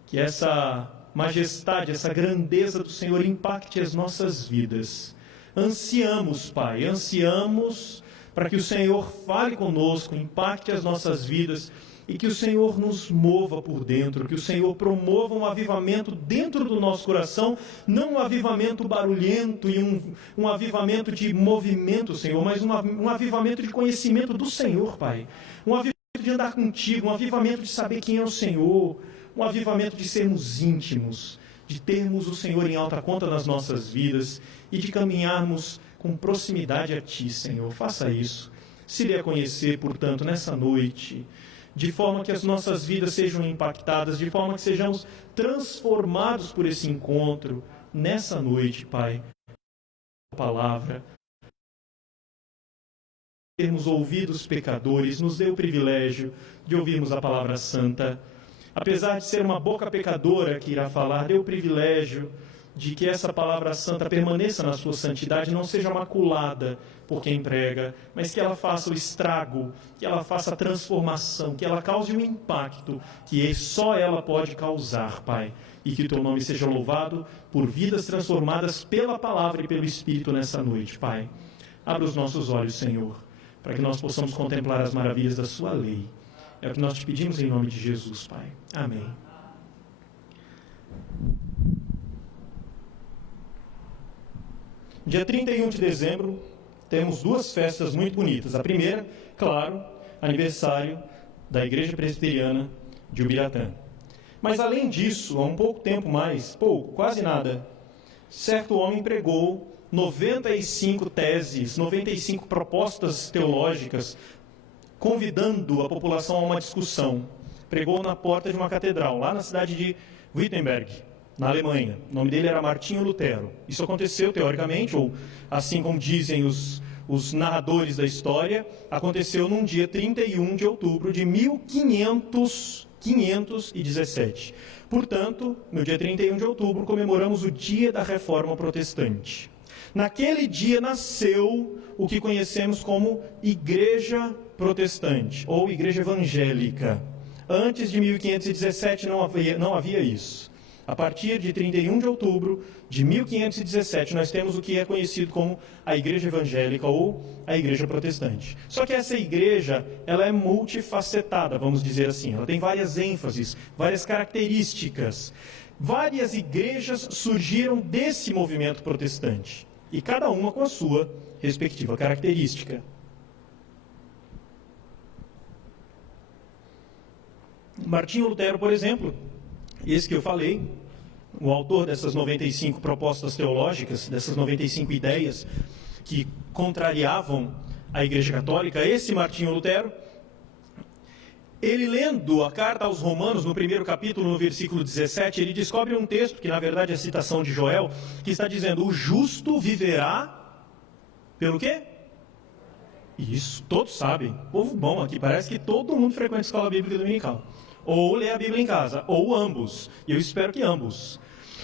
que essa majestade, essa grandeza do Senhor impacte as nossas vidas. Ansiamos, Pai, ansiamos para que o Senhor fale conosco, impacte as nossas vidas e que o Senhor nos mova por dentro, que o Senhor promova um avivamento dentro do nosso coração, não um avivamento barulhento e um avivamento de movimento, Senhor, mas um avivamento de conhecimento do Senhor, Pai. Um avivamento de andar contigo, um avivamento de saber quem é o Senhor, um avivamento de sermos íntimos, de termos o Senhor em alta conta nas nossas vidas e de caminharmos com proximidade a Ti, Senhor. Faça isso. Se lhe a conhecer, portanto, nessa noite, de forma que as nossas vidas sejam impactadas, de forma que sejamos transformados por esse encontro, nessa noite, Pai. A palavra, termos ouvidos pecadores, nos dê o privilégio de ouvirmos a palavra santa. Apesar de ser uma boca pecadora que irá falar, dê o privilégio de que essa palavra santa permaneça na sua santidade, não seja maculada por quem prega, mas que ela faça o estrago, que ela faça a transformação, que ela cause um impacto que só ela pode causar, Pai. E que o Teu nome seja louvado por vidas transformadas pela palavra e pelo Espírito nessa noite, Pai. Abra os nossos olhos, Senhor, para que nós possamos contemplar as maravilhas da Sua lei. É o que nós te pedimos em nome de Jesus, Pai. Amém. Dia 31 de dezembro, temos duas festas muito bonitas. A primeira, claro, aniversário da Igreja Presbiteriana de Ubiratã. Mas além disso, há um pouco tempo mais, quase nada, certo homem pregou 95 teses, 95 propostas teológicas, convidando a população a uma discussão. Pregou na porta de uma catedral, lá na cidade de Wittenberg, na Alemanha. O nome dele era Martinho Lutero. Isso aconteceu, teoricamente, ou assim como dizem os narradores da história, aconteceu num dia 31 de outubro de 1517. Portanto, no dia 31 de outubro, comemoramos o dia da Reforma Protestante. Naquele dia nasceu o que conhecemos como Igreja Protestante, ou Igreja Evangélica. Antes de 1517 não havia isso. A partir de 31 de outubro de 1517, nós temos o que é conhecido como a Igreja Evangélica ou a Igreja Protestante. Só que essa igreja, ela é multifacetada, vamos dizer assim. Ela tem várias ênfases, várias características. Várias igrejas surgiram desse movimento protestante, e cada uma com a sua respectiva característica. Martinho Lutero, por exemplo, esse que eu falei, o autor dessas 95 propostas teológicas, dessas 95 ideias que contrariavam a Igreja Católica, esse Martinho Lutero, ele lendo a carta aos Romanos, no primeiro capítulo, no versículo 17, ele descobre um texto, que na verdade é a citação de Joel, que está dizendo: o justo viverá pelo quê? Isso, todos sabem. Povo bom aqui, parece que todo mundo frequenta a escola bíblica dominical. Ou lê a Bíblia em casa, ou ambos. E eu espero que ambos.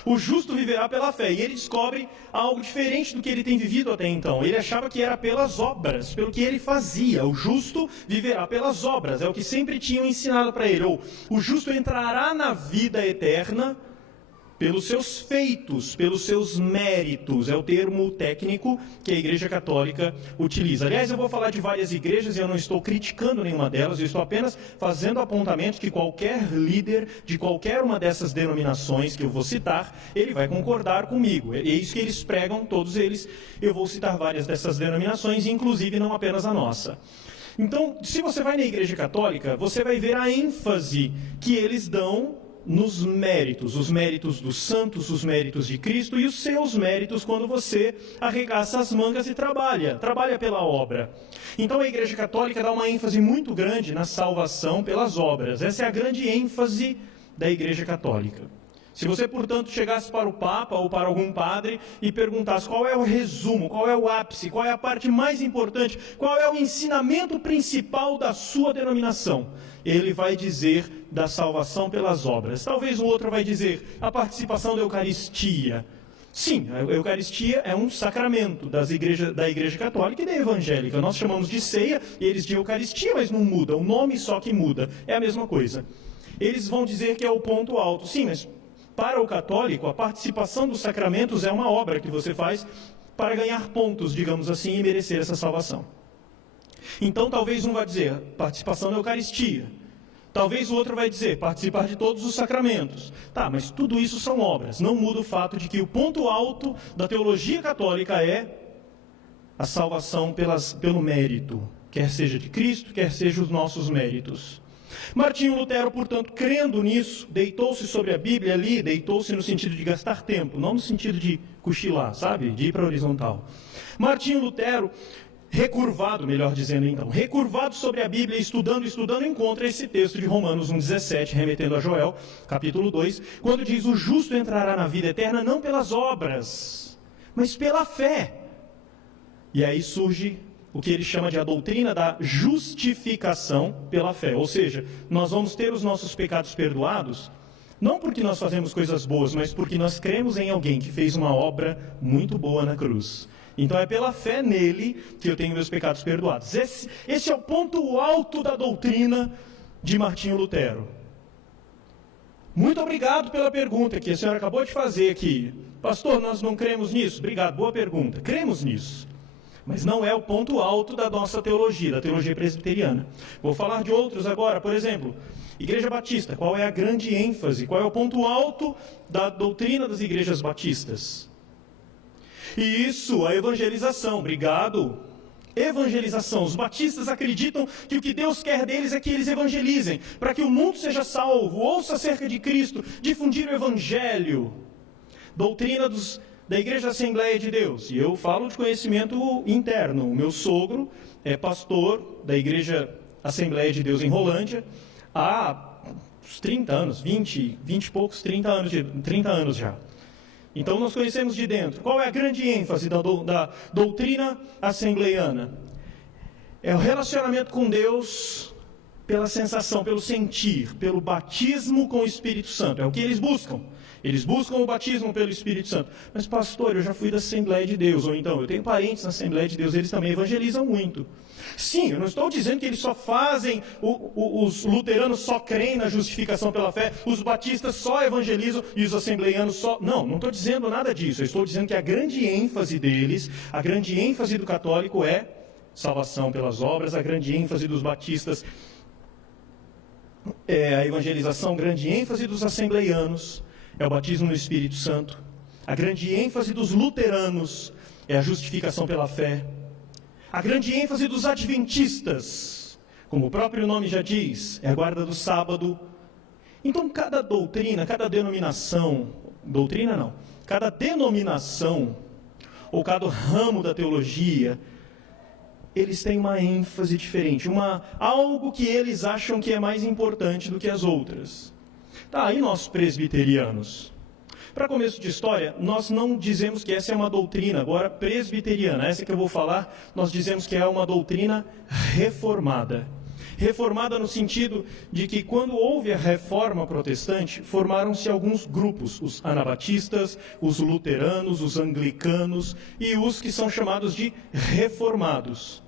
O justo viverá pela fé. E ele descobre algo diferente do que ele tem vivido até então. Ele achava que era pelas obras, pelo que ele fazia. O justo viverá pelas obras. É o que sempre tinham ensinado para ele. Ou o justo entrará na vida eterna pelos seus feitos, pelos seus méritos. É o termo técnico que a Igreja Católica utiliza. Aliás, eu vou falar de várias igrejas e eu não estou criticando nenhuma delas, eu estou apenas fazendo apontamentos que qualquer líder de qualquer uma dessas denominações que eu vou citar, ele vai concordar comigo. É isso que eles pregam, todos eles. Eu vou citar várias dessas denominações, inclusive não apenas a nossa. Então, se você vai na Igreja Católica, você vai ver a ênfase que eles dão nos méritos, os méritos dos santos, os méritos de Cristo e os seus méritos quando você arregaça as mangas e trabalha pela obra. Então a Igreja Católica dá uma ênfase muito grande na salvação pelas obras. Essa é a grande ênfase da Igreja Católica. Se você, portanto, chegasse para o Papa ou para algum padre e perguntasse qual é o resumo, qual é o ápice, qual é a parte mais importante, qual é o ensinamento principal da sua denominação, ele vai dizer da salvação pelas obras. Talvez o outro vai dizer a participação da Eucaristia. Sim, a Eucaristia é um sacramento da Igreja Católica e da Evangélica. Nós chamamos de ceia e eles de Eucaristia, mas não muda. O nome só que muda. É a mesma coisa. Eles vão dizer que é o ponto alto. Sim, mas para o católico, a participação dos sacramentos é uma obra que você faz para ganhar pontos, digamos assim, e merecer essa salvação. Então, talvez um vai dizer participação na Eucaristia. Talvez o outro vai dizer participar de todos os sacramentos. Tá, mas tudo isso são obras. Não muda o fato de que o ponto alto da teologia católica é a salvação pelo mérito. Quer seja de Cristo, quer seja os nossos méritos. Martinho Lutero, portanto, crendo nisso, deitou-se sobre a Bíblia ali, deitou-se no sentido de gastar tempo, não no sentido de cochilar, sabe? De ir para a horizontal. Martinho Lutero, recurvado, melhor dizendo então, recurvado sobre a Bíblia, estudando, encontra esse texto de Romanos 1,17, remetendo a Joel, capítulo 2, quando diz: o justo entrará na vida eterna não pelas obras, mas pela fé. E aí surge o que ele chama de a doutrina da justificação pela fé. Ou seja, nós vamos ter os nossos pecados perdoados Não porque nós fazemos coisas boas, mas porque nós cremos em alguém que fez uma obra muito boa na cruz. Então é pela fé nele que eu tenho meus pecados perdoados. Esse é o ponto alto da doutrina de Martinho Lutero. Muito obrigado pela pergunta que a senhora acabou de fazer aqui. Pastor, nós não cremos nisso? Obrigado, boa pergunta. Cremos nisso. Mas não é o ponto alto da nossa teologia, da teologia presbiteriana. Vou falar de outros agora. Por exemplo, Igreja Batista. Qual é a grande ênfase? Qual é o ponto alto da doutrina das igrejas batistas? E isso, a evangelização. Obrigado. Evangelização. Os batistas acreditam que o que Deus quer deles é que eles evangelizem, para que o mundo seja salvo, ouça acerca de Cristo, difundir o evangelho. Doutrina da Igreja Assembleia de Deus. E eu falo de conhecimento interno. O meu sogro é pastor da Igreja Assembleia de Deus em Rolândia há uns 30 anos, 20 e poucos, 30 anos já. Então nós conhecemos de dentro. Qual é a grande ênfase da doutrina assembleiana? É o relacionamento com Deus pela sensação, pelo sentir, pelo batismo com o Espírito Santo. É o que eles buscam. Eles buscam o batismo pelo Espírito Santo. Mas pastor, eu já fui da Assembleia de Deus. Ou então, eu tenho parentes na Assembleia de Deus, eles também evangelizam muito. Sim, eu não estou dizendo que eles só fazem, os luteranos só creem na justificação pela fé, os batistas só evangelizam e os assembleianos só... Não estou dizendo nada disso. Eu estou dizendo que a grande ênfase deles, a grande ênfase do católico é salvação pelas obras, a grande ênfase dos batistas é a evangelização, a grande ênfase dos assembleianos é o batismo no Espírito Santo, a grande ênfase dos luteranos é a justificação pela fé. A grande ênfase dos adventistas, como o próprio nome já diz, é a guarda do sábado. Então, cada doutrina, cada denominação, cada denominação, ou cada ramo da teologia, eles têm uma ênfase diferente, algo que eles acham que é mais importante do que as outras. Tá, e nós presbiterianos? Para começo de história, nós não dizemos que essa é uma doutrina agora presbiteriana. Essa que eu vou falar, nós dizemos que é uma doutrina reformada. Reformada no sentido de que quando houve a reforma protestante, formaram-se alguns grupos, os anabatistas, os luteranos, os anglicanos e os que são chamados de reformados.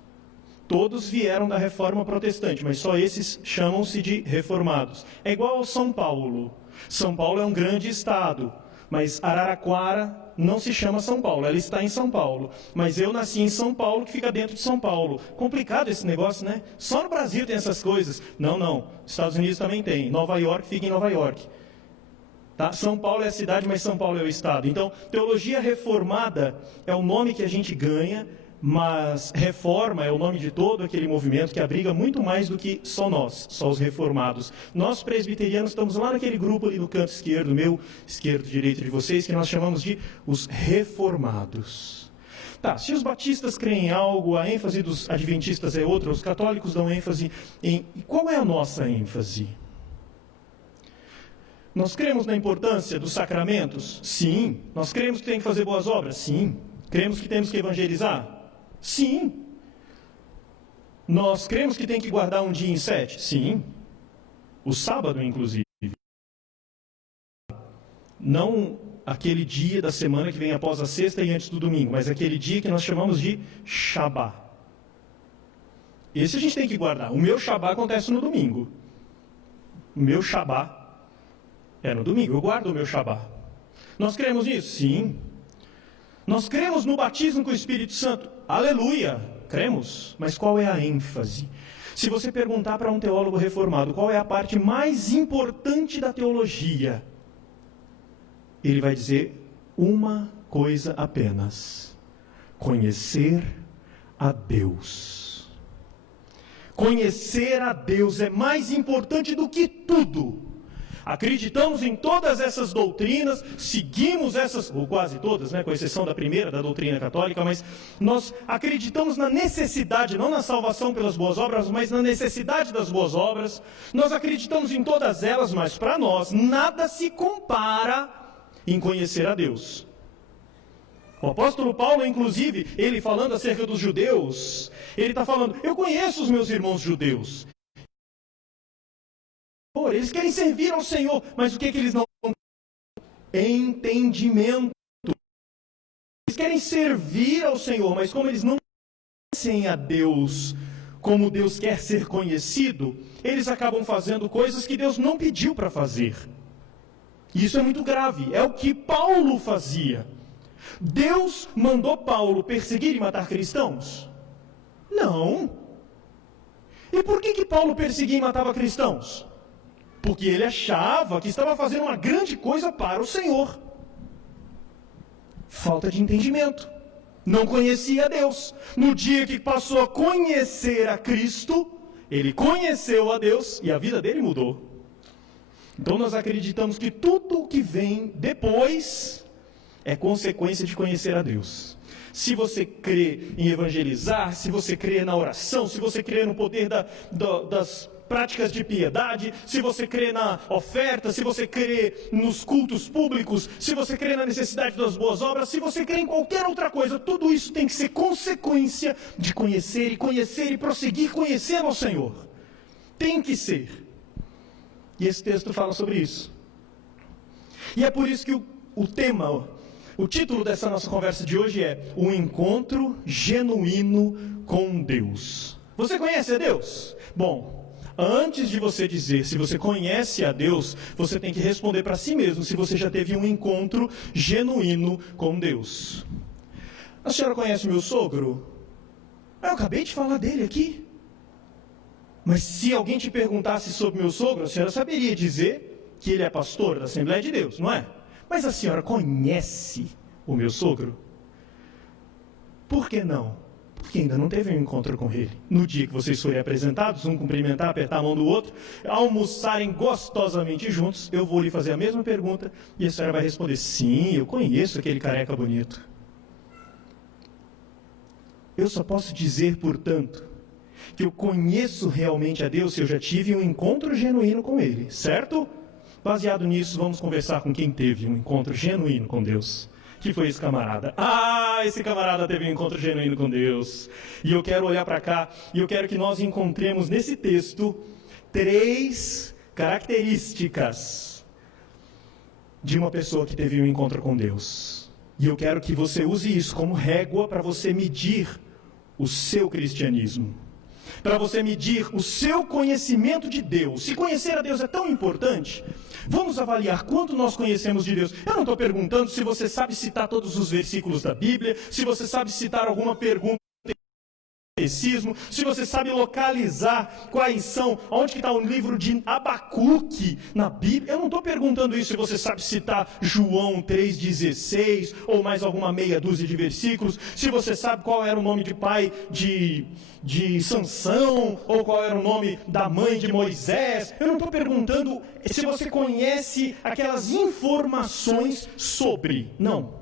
Todos vieram da reforma protestante, mas só esses chamam-se de reformados. É igual ao São Paulo. São Paulo é um grande estado, mas Araraquara não se chama São Paulo, ela está em São Paulo. Mas eu nasci em São Paulo, que fica dentro de São Paulo. Complicado esse negócio, né? Só no Brasil tem essas coisas. Não. Estados Unidos também tem. Nova York fica em Nova York. Tá? São Paulo é a cidade, mas São Paulo é o estado. Então, teologia reformada é o nome que a gente ganha, mas reforma é o nome de todo aquele movimento que abriga muito mais do que só nós, só os reformados. Nós presbiterianos estamos lá naquele grupo ali no canto esquerdo, meu esquerdo, direito de vocês, que nós chamamos de os reformados. Tá, se os batistas creem em algo, a ênfase dos adventistas é outra, os católicos dão ênfase em... E qual é a nossa ênfase? Nós cremos na importância dos sacramentos? Sim. Nós cremos que tem que fazer boas obras? Sim. Cremos que temos que evangelizar? Sim. Nós cremos que tem que guardar um dia em 7? Sim. O sábado, inclusive. Não aquele dia da semana que vem após a sexta e antes do domingo, mas aquele dia que nós chamamos de Shabá. Esse a gente tem que guardar. O meu Shabá acontece no domingo. O meu Shabá é no domingo. Eu guardo o meu Shabá. Nós cremos nisso? Sim. Nós cremos no batismo com o Espírito Santo? Aleluia! Cremos. Mas qual é a ênfase? Se você perguntar para um teólogo reformado qual é a parte mais importante da teologia, ele vai dizer uma coisa apenas: conhecer a Deus. Conhecer a Deus é mais importante do que tudo. Acreditamos em todas essas doutrinas, seguimos essas, ou quase todas, né, com exceção da primeira, da doutrina católica, mas nós acreditamos na necessidade, não na salvação pelas boas obras, mas na necessidade das boas obras. Nós acreditamos em todas elas, mas para nós nada se compara em conhecer a Deus. O apóstolo Paulo, inclusive, ele falando acerca dos judeus, ele está falando, eu conheço os meus irmãos judeus. eles querem servir ao Senhor, mas o que eles não têm? Entendimento. Eles querem servir ao Senhor, mas como eles não conhecem a Deus como Deus quer ser conhecido, eles acabam fazendo coisas que Deus não pediu para fazer. E isso é muito grave, é o que Paulo fazia. Deus mandou Paulo perseguir e matar cristãos? Não. E por que Paulo perseguia e matava cristãos? Porque ele achava que estava fazendo uma grande coisa para o Senhor. Falta de entendimento. Não conhecia a Deus. No dia que passou a conhecer a Cristo, ele conheceu a Deus e a vida dele mudou. Então nós acreditamos que tudo o que vem depois é consequência de conhecer a Deus. Se você crê em evangelizar, se você crê na oração, se você crê no poder das práticas de piedade, se você crê na oferta, se você crê nos cultos públicos, se você crê na necessidade das boas obras, se você crê em qualquer outra coisa, tudo isso tem que ser consequência de conhecer e prosseguir conhecendo ao Senhor. Tem que ser. E esse texto fala sobre isso. E é por isso que o título dessa nossa conversa de hoje é O Encontro Genuíno com Deus. Você conhece a Deus? Bom, antes de você dizer se você conhece a Deus, você tem que responder para si mesmo se você já teve um encontro genuíno com Deus. A senhora conhece o meu sogro? Eu acabei de falar dele aqui. Mas se alguém te perguntasse sobre meu sogro, a senhora saberia dizer que ele é pastor da Assembleia de Deus, não é? Mas a senhora conhece o meu sogro? Por que não? Porque ainda não teve um encontro com ele. No dia que vocês forem apresentados, um cumprimentar, apertar a mão do outro, almoçarem gostosamente juntos, eu vou lhe fazer a mesma pergunta e a senhora vai responder: sim, eu conheço aquele careca bonito. Eu só posso dizer, portanto, que eu conheço realmente a Deus se eu já tive um encontro genuíno com Ele, certo? Baseado nisso, vamos conversar com quem teve um encontro genuíno com Deus. Que foi esse camarada? Esse camarada teve um encontro genuíno com Deus. E eu quero olhar para cá, e eu quero que nós encontremos nesse texto 3 características de uma pessoa que teve um encontro com Deus. E eu quero que você use isso como régua para você medir o seu cristianismo, para você medir o seu conhecimento de Deus. Se conhecer a Deus é tão importante, vamos avaliar quanto nós conhecemos de Deus. Eu não estou perguntando se você sabe citar todos os versículos da Bíblia, se você sabe citar alguma pergunta, se você sabe localizar quais são, onde que está o livro de Abacuque na Bíblia. Eu não estou perguntando isso se você sabe citar João 3,16 ou mais alguma meia dúzia de versículos, se você sabe qual era o nome de pai de Sansão, ou qual era o nome da mãe de Moisés. Eu não estou perguntando se você conhece aquelas informações sobre. Não.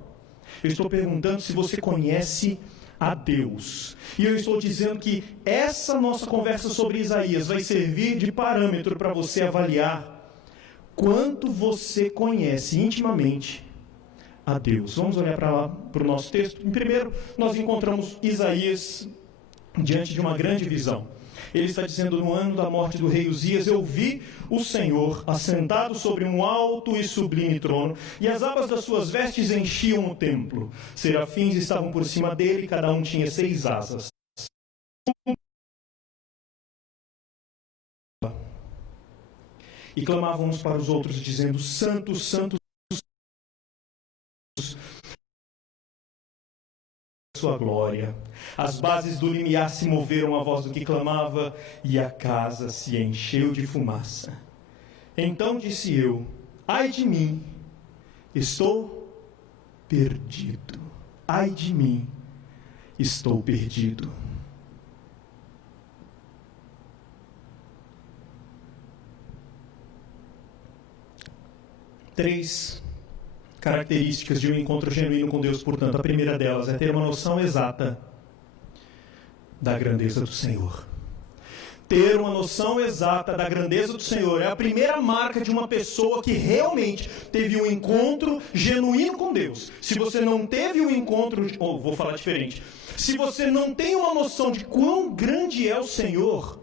Eu estou perguntando se você conhece a Deus. E eu estou dizendo que essa nossa conversa sobre Isaías vai servir de parâmetro para você avaliar quanto você conhece intimamente a Deus. Vamos olhar para o nosso texto. Primeiro, nós encontramos Isaías diante de uma grande visão. Ele está dizendo: no ano da morte do rei Uzias, eu vi o Senhor assentado sobre um alto e sublime trono, e as abas das suas vestes enchiam o templo. Serafins estavam por cima dele, cada um tinha 6 asas. E clamavam uns para os outros, dizendo: Santo, Santo, sua glória. As bases do limiar se moveram à voz do que clamava, e a casa se encheu de fumaça. Então disse eu: ai de mim, estou perdido. Ai de mim, estou perdido. Três características de um encontro genuíno com Deus, portanto. A primeira delas é ter uma noção exata da grandeza do Senhor. Ter uma noção exata da grandeza do Senhor é a primeira marca de uma pessoa que realmente teve um encontro genuíno com Deus. Se você não teve um encontro, ou vou falar diferente, se você não tem uma noção de quão grande é o Senhor,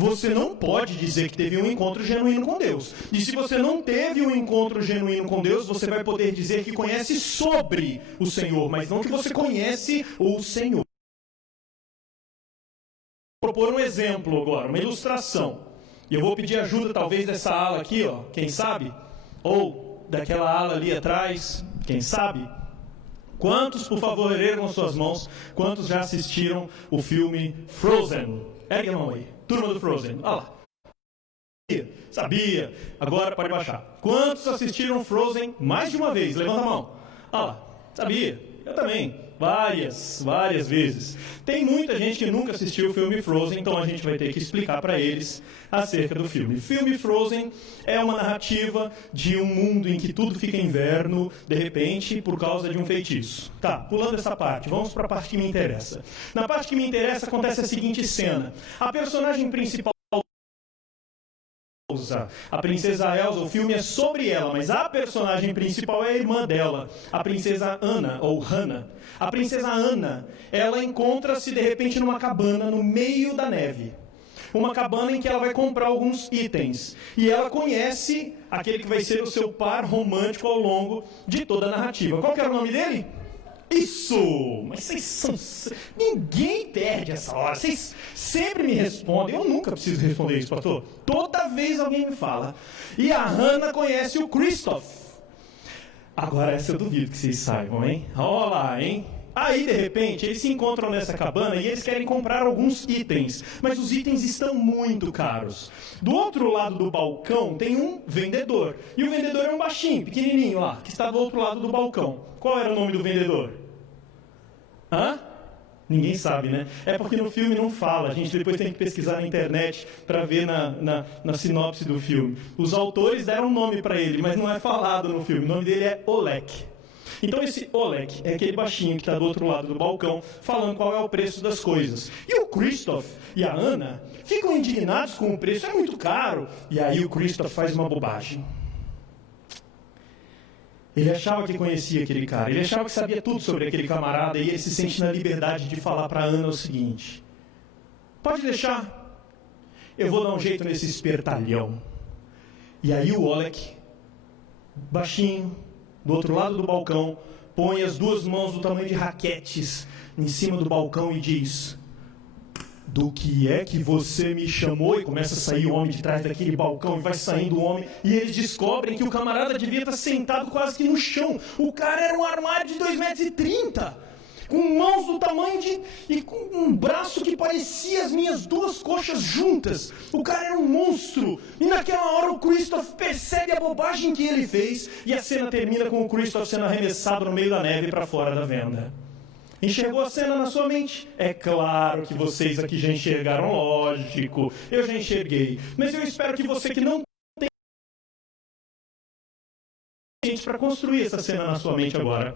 você não pode dizer que teve um encontro genuíno com Deus. E se você não teve um encontro genuíno com Deus, você vai poder dizer que conhece sobre o Senhor, mas não que você conhece o Senhor. Vou propor um exemplo agora, uma ilustração. E eu vou pedir ajuda talvez dessa ala aqui, ó, quem sabe? Ou daquela ala ali atrás, quem sabe? Quantos, por favor, erguam suas mãos, quantos já assistiram o filme Frozen? Ergue a mão aí. Turma do Frozen. Olha lá. Sabia. Agora pode baixar. Quantos assistiram Frozen mais de uma vez? Levanta a mão. Olha lá. Sabia. Eu também. Várias vezes. Tem muita gente que nunca assistiu o filme Frozen, então a gente vai ter que explicar para eles acerca do filme. O filme Frozen é uma narrativa de um mundo em que tudo fica inverno, de repente, por causa de um feitiço. Tá, pulando essa parte, vamos para a parte que me interessa. Na parte que me interessa acontece a seguinte cena. A personagem principal, a princesa Elsa, o filme é sobre ela, mas a personagem principal é a irmã dela, a princesa Anna, ou Hannah. A princesa Anna, ela encontra-se de repente numa cabana no meio da neve. Uma cabana em que ela vai comprar alguns itens. E ela conhece aquele que vai ser o seu par romântico ao longo de toda a narrativa. Qual que era o nome dele? Isso! Mas vocês são... Ninguém perde essa hora. Vocês sempre me respondem. Eu nunca preciso responder isso, pastor. Toda vez alguém me fala. E a Hannah conhece o Christoph. Agora essa eu duvido que vocês saibam, hein? Olha lá, hein? Aí, de repente, eles se encontram nessa cabana e eles querem comprar alguns itens. Mas os itens estão muito caros. Do outro lado do balcão tem um vendedor. E o vendedor é um baixinho, pequenininho lá, que está do outro lado do balcão. Qual era o nome do vendedor? Hã? Ninguém sabe, né? É porque no filme não fala. A gente depois tem que pesquisar na internet para ver na sinopse do filme. Os autores deram um nome para ele, mas não é falado no filme. O nome dele é Oleg. Então esse Oleg é aquele baixinho que está do outro lado do balcão falando qual é o preço das coisas. E o Christoph e a Anna ficam indignados com o preço, é muito caro. E aí o Christoph faz uma bobagem. Ele achava que conhecia aquele cara, ele achava que sabia tudo sobre aquele camarada e ele se sente na liberdade de falar para a Anna o seguinte: pode deixar, eu vou dar um jeito nesse espertalhão. E aí o Oleg, baixinho, do outro lado do balcão, põe as duas mãos do tamanho de raquetes em cima do balcão e diz: do que é que você me chamou? E começa a sair o homem de trás daquele balcão e vai saindo o homem. E eles descobrem que o camarada devia estar sentado quase que no chão. O cara era um armário de 2,30 m, com mãos do tamanho de... e com um braço que parecia as minhas duas coxas juntas. O cara era um monstro. E naquela hora o Christoph percebe a bobagem que ele fez. E a cena termina com o Christoph sendo arremessado no meio da neve para fora da venda. Enxergou a cena na sua mente? É claro que vocês aqui já enxergaram, lógico. Eu já enxerguei. Mas eu espero que você que não tem gente para construir essa cena na sua mente agora.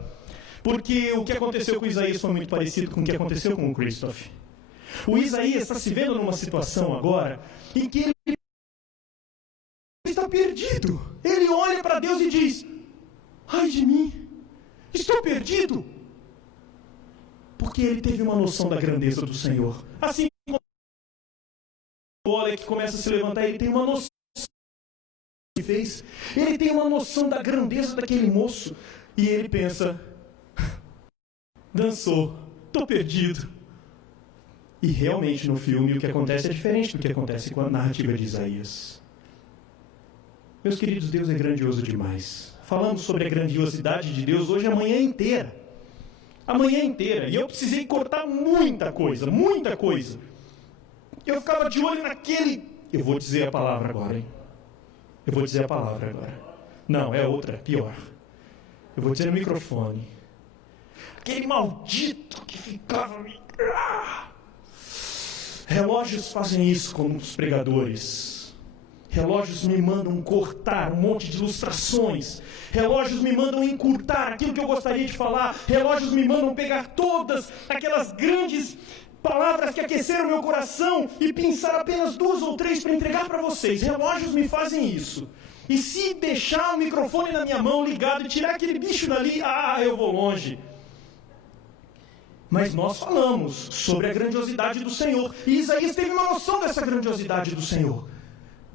Porque o que aconteceu com o Isaías foi muito parecido com o que aconteceu com o Christoph. O Isaías está se vendo numa situação agora em que ele está perdido. Ele olha para Deus e diz: ai de mim, estou perdido. Porque ele teve uma noção da grandeza do Senhor. Assim como o Oleg começa a se levantar, ele tem uma noção do que ele fez. Ele tem uma noção da grandeza daquele moço. E ele pensa: dançou, estou perdido. E realmente no filme o que acontece é diferente do que acontece com a narrativa de Isaías. Meus queridos, Deus é grandioso demais. Falamos sobre a grandiosidade de Deus hoje a manhã inteira. A manhã inteira. E eu precisei cortar muita coisa, muita coisa. Eu ficava de olho naquele... Eu vou dizer a palavra agora, hein? Eu vou dizer a palavra agora. Não, é outra, pior. Eu vou dizer no microfone. Aquele maldito que ficava... Relógios fazem isso com os pregadores. Relógios me mandam cortar um monte de ilustrações. Relógios me mandam encurtar aquilo que eu gostaria de falar. Relógios me mandam pegar todas aquelas grandes palavras que aqueceram meu coração e pensar apenas 2 ou 3 para entregar para vocês. Relógios me fazem isso. E se deixar o microfone na minha mão ligado e tirar aquele bicho dali, eu vou longe. Mas nós falamos sobre a grandiosidade do Senhor. E Isaías teve uma noção dessa grandiosidade do Senhor.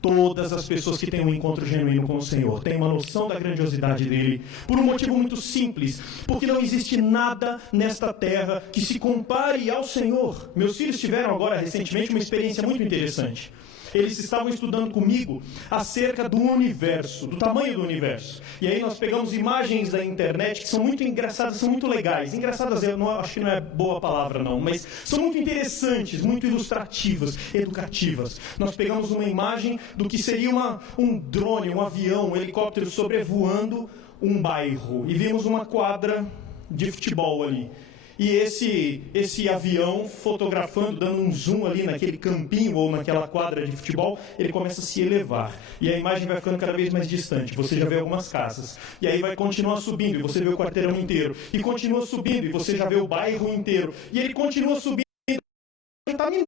Todas as pessoas que têm um encontro genuíno com o Senhor têm uma noção da grandiosidade dele, por um motivo muito simples, porque não existe nada nesta terra que se compare ao Senhor. Meus filhos tiveram agora, recentemente, uma experiência muito interessante. Eles estavam estudando comigo acerca do universo, do tamanho do universo. E aí nós pegamos imagens da internet que são muito engraçadas, são muito legais. Engraçadas, eu não, acho que não é boa palavra não, mas são muito interessantes, muito ilustrativas, educativas. Nós pegamos uma imagem do que seria um drone, um avião, um helicóptero sobrevoando um bairro. E vimos uma quadra de futebol ali. E esse avião fotografando, dando um zoom ali naquele campinho ou naquela quadra de futebol, ele começa a se elevar. E a imagem vai ficando cada vez mais distante. Você já vê algumas casas. E aí vai continuar subindo e você vê o quarteirão inteiro. E continua subindo e você já vê o bairro inteiro. E ele continua subindo. Já está minuto.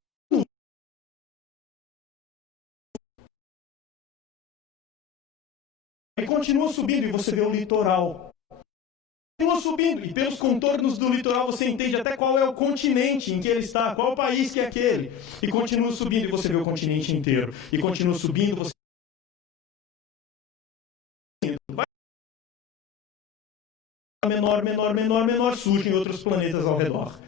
Ele continua subindo e você vê o litoral. Continua subindo, e pelos contornos do litoral você entende até qual é o continente em que ele está, qual é o país que é aquele. E continua subindo e você vê o continente inteiro. E continua subindo, você vai menor, surgem outros planetas ao redor.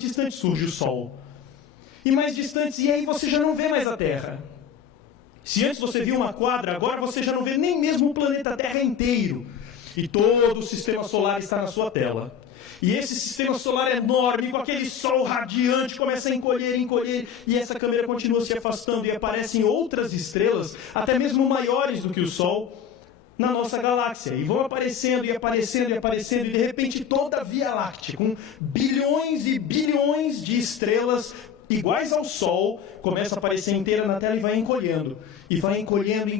Distante surge o Sol. E mais distantes, e aí você já não vê mais a Terra. Se antes você viu uma quadra, agora você já não vê nem mesmo o planeta Terra inteiro. E todo o sistema solar está na sua tela. E esse sistema solar é enorme, com aquele sol radiante, começa a encolher, e essa câmera continua se afastando, e aparecem outras estrelas, até mesmo maiores do que o Sol, na nossa galáxia. E vão aparecendo, e de repente toda a Via Láctea, com bilhões e bilhões de estrelas iguais ao Sol, começa a aparecer inteira na tela e vai encolhendo. E vai encolhendo,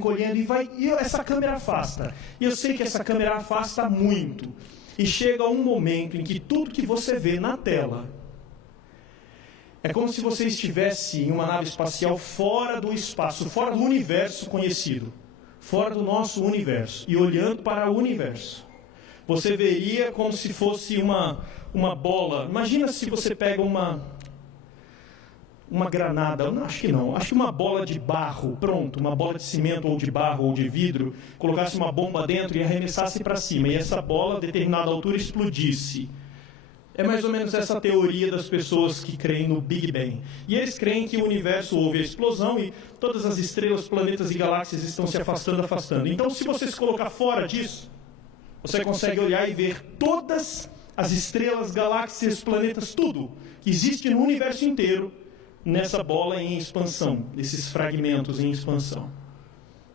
e essa câmera afasta. E eu sei que essa câmera afasta muito. E chega um momento em que tudo que você vê na tela é como se você estivesse em uma nave espacial fora do espaço, fora do universo conhecido, fora do nosso universo, e olhando para o universo. Você veria como se fosse uma bola. Imagina se você pega uma granada, acho que não, acho que uma bola de barro, pronto, uma bola de cimento ou de barro ou de vidro, colocasse uma bomba dentro e arremessasse para cima, e essa bola a determinada altura explodisse. É mais ou menos essa teoria das pessoas que creem no Big Bang. E eles creem que o universo houve a explosão e todas as estrelas, planetas e galáxias estão se afastando. Então, se você se colocar fora disso, você consegue olhar e ver todas as estrelas, galáxias, planetas, tudo que existe no universo inteiro, nessa bola em expansão, nesses fragmentos em expansão.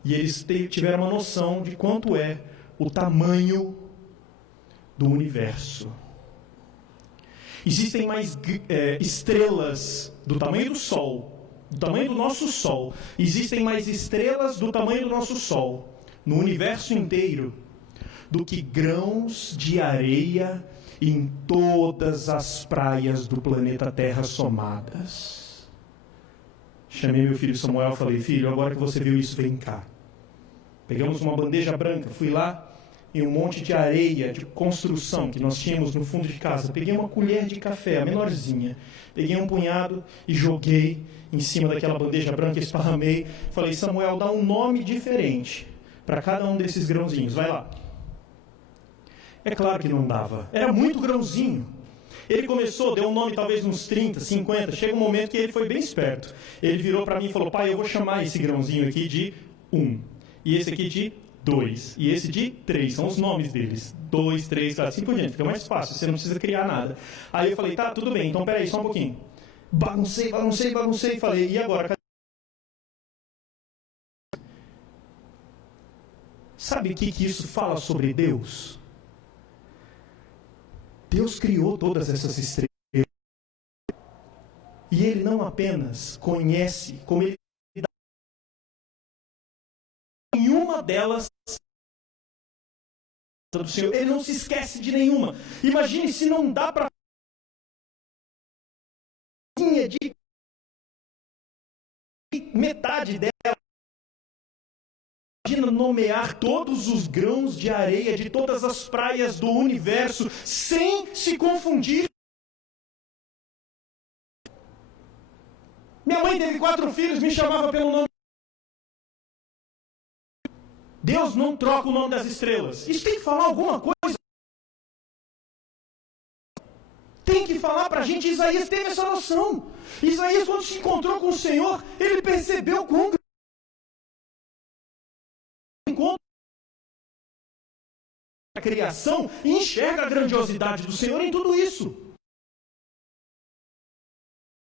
E eles tiveram uma noção de quanto é o tamanho do universo. Existem mais estrelas do tamanho do Sol, do tamanho do nosso Sol. Existem mais estrelas do tamanho do nosso Sol, no universo inteiro, do que grãos de areia em todas as praias do planeta Terra somadas. Chamei meu filho Samuel e falei: filho, agora que você viu isso, vem cá. Pegamos uma bandeja branca, fui lá em um monte de areia de construção que nós tínhamos no fundo de casa. Peguei uma colher de café, a menorzinha. Peguei um punhado e joguei em cima daquela bandeja branca, esparramei. Falei: Samuel, dá um nome diferente para cada um desses grãozinhos, vai lá. É claro que não dava, era muito grãozinho. Ele começou, deu um nome talvez uns 30, 50, chega um momento que ele foi bem esperto. Ele virou para mim e falou: pai, eu vou chamar esse grãozinho aqui de 1, e esse aqui de 2, e esse de 3, são os nomes deles. 2, 3, 4, assim por diante, fica mais fácil, você não precisa criar nada. Aí eu falei: tá, tudo bem, então peraí, só um pouquinho. Baguncei, falei: e agora? Sabe o que isso fala sobre Deus? Deus criou todas essas estrelas. E Ele não apenas conhece, como Ele dá nenhuma delas do Senhor. Ele não se esquece de nenhuma. Imagine se não dá para de metade dela. Imagina nomear todos os grãos de areia de todas as praias do universo sem se confundir. Minha mãe teve 4 filhos, me chamava pelo nome. Deus não troca o nome das estrelas. Isso tem que falar alguma coisa. Tem que falar para a gente. Isaías teve essa noção. Isaías, quando se encontrou com o Senhor, ele percebeu quão encontro a criação e enxerga a grandiosidade do Senhor em tudo isso.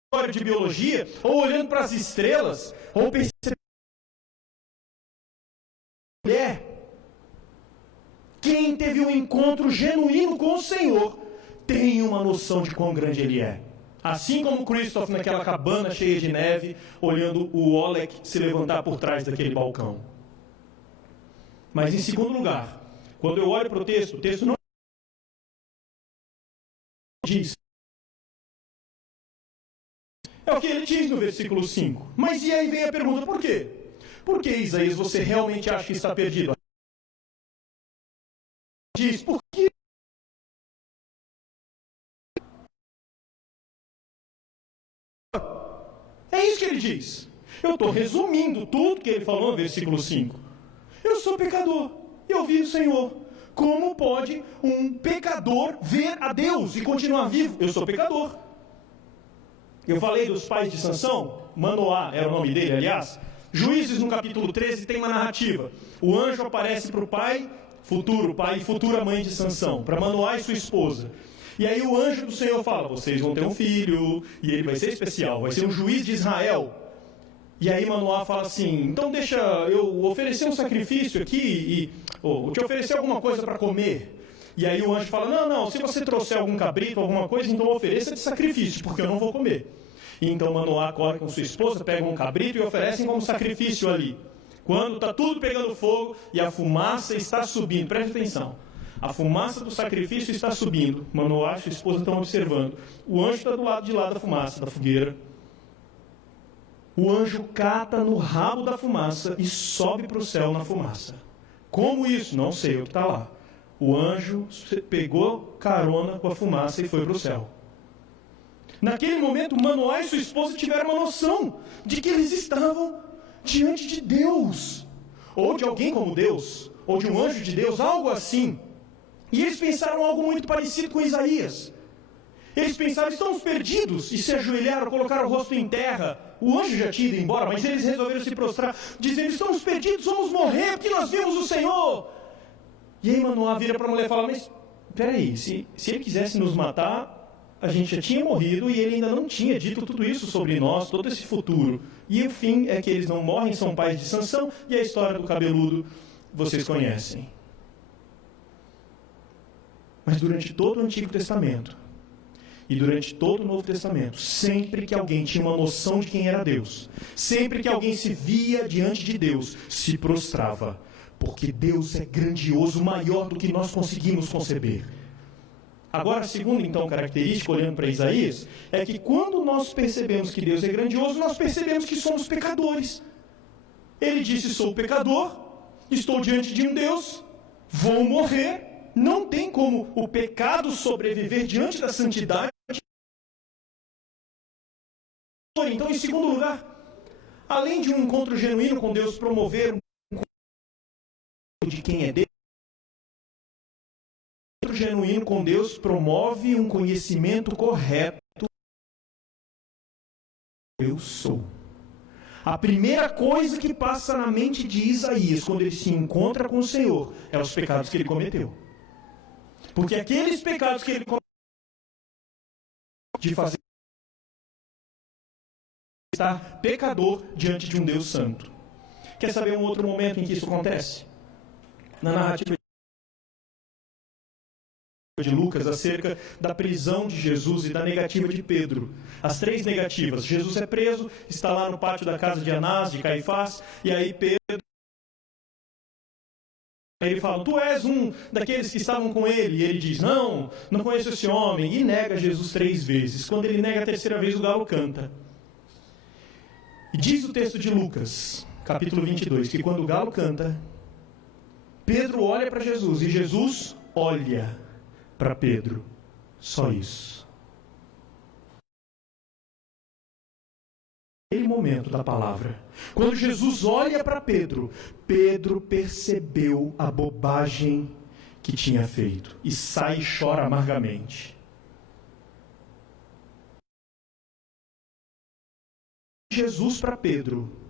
História de biologia, ou olhando para as estrelas, ou percebendo mulher. Quem teve um encontro genuíno com o Senhor tem uma noção de quão grande Ele é. Assim como Christoph naquela cabana cheia de neve, olhando o Oleg se levantar por trás daquele balcão. Mas em segundo lugar, quando eu olho para o texto não diz. É o que ele diz no versículo 5. Mas e aí vem a pergunta, por quê? Por que, Isaías, você realmente acha que está perdido? Diz, por que? É isso que ele diz. Eu estou resumindo tudo que ele falou no versículo 5. Eu sou pecador, eu vi o Senhor. Como pode um pecador ver a Deus e continuar vivo? Eu sou pecador. Eu falei dos pais de Sansão, Manoá era o nome dele, aliás. Juízes, no capítulo 13, tem uma narrativa. O anjo aparece para o pai e futura mãe de Sansão, para Manoá e sua esposa. E aí o anjo do Senhor fala, vocês vão ter um filho, e ele vai ser especial, vai ser um juiz de Israel. E aí Manoá fala assim, então deixa eu oferecer um sacrifício aqui, ou te oferecer alguma coisa para comer. E aí o anjo fala, não, se você trouxer algum cabrito, alguma coisa, então ofereça de sacrifício, porque eu não vou comer. E então Manoá corre com sua esposa, pega um cabrito e oferecem como sacrifício ali. Quando está tudo pegando fogo e a fumaça está subindo, preste atenção. A fumaça do sacrifício está subindo. Manoá e sua esposa estão observando. O anjo está do lado de lá da fumaça, da fogueira. O anjo cata no rabo da fumaça e sobe para o céu na fumaça. Como isso? Não sei o que está lá. O anjo pegou carona com a fumaça e foi para o céu. Naquele momento, Manoá e sua esposa tiveram uma noção de que eles estavam diante de Deus, ou de alguém como Deus, ou de um anjo de Deus, algo assim. E eles pensaram algo muito parecido com Isaías. Eles pensaram, estamos perdidos, e se ajoelharam, colocaram o rosto em terra. O anjo já tinha ido embora, mas eles resolveram se prostrar, dizendo, estamos perdidos, vamos morrer, porque nós vimos o Senhor. E aí Manoá vira para a mulher e fala, mas peraí, se ele quisesse nos matar, a gente já tinha morrido e ele ainda não tinha dito tudo isso sobre nós, todo esse futuro. E o fim é que eles não morrem, são pais de Sansão, e a história do cabeludo vocês conhecem. Mas durante todo o Antigo Testamento e durante todo o Novo Testamento, sempre que alguém tinha uma noção de quem era Deus, sempre que alguém se via diante de Deus, se prostrava, porque Deus é grandioso, maior do que nós conseguimos conceber. Agora, a segunda, então, característica, olhando para Isaías, é que quando nós percebemos que Deus é grandioso, nós percebemos que somos pecadores. Ele disse, sou pecador, estou diante de um Deus, vou morrer, não tem como o pecado sobreviver diante da santidade. Então, em segundo lugar, além de um encontro genuíno com Deus promover um encontro de quem é Deus, genuíno com Deus promove um conhecimento correto. Eu sou. A primeira coisa que passa na mente de Isaías quando ele se encontra com o Senhor é os pecados que ele cometeu. Porque aqueles pecados que ele cometeu de fazer estar pecador diante de um Deus santo. Quer saber um outro momento em que isso acontece? Na narrativa de Lucas acerca da prisão de Jesus e da negativa de Pedro. As 3 negativas. Jesus é preso, está lá no pátio da casa de Anás, de Caifás, e aí Pedro, ele fala, tu és um daqueles que estavam com ele, e ele diz, não conheço esse homem, e nega Jesus 3 vezes. Quando ele nega a 3ª vez, o galo canta. E diz o texto de Lucas, capítulo 22, que quando o galo canta, Pedro olha para Jesus e Jesus olha para Pedro. Só isso. Naquele momento da palavra, quando Jesus olha para Pedro, Pedro percebeu a bobagem que tinha feito e sai e chora amargamente. Jesus para Pedro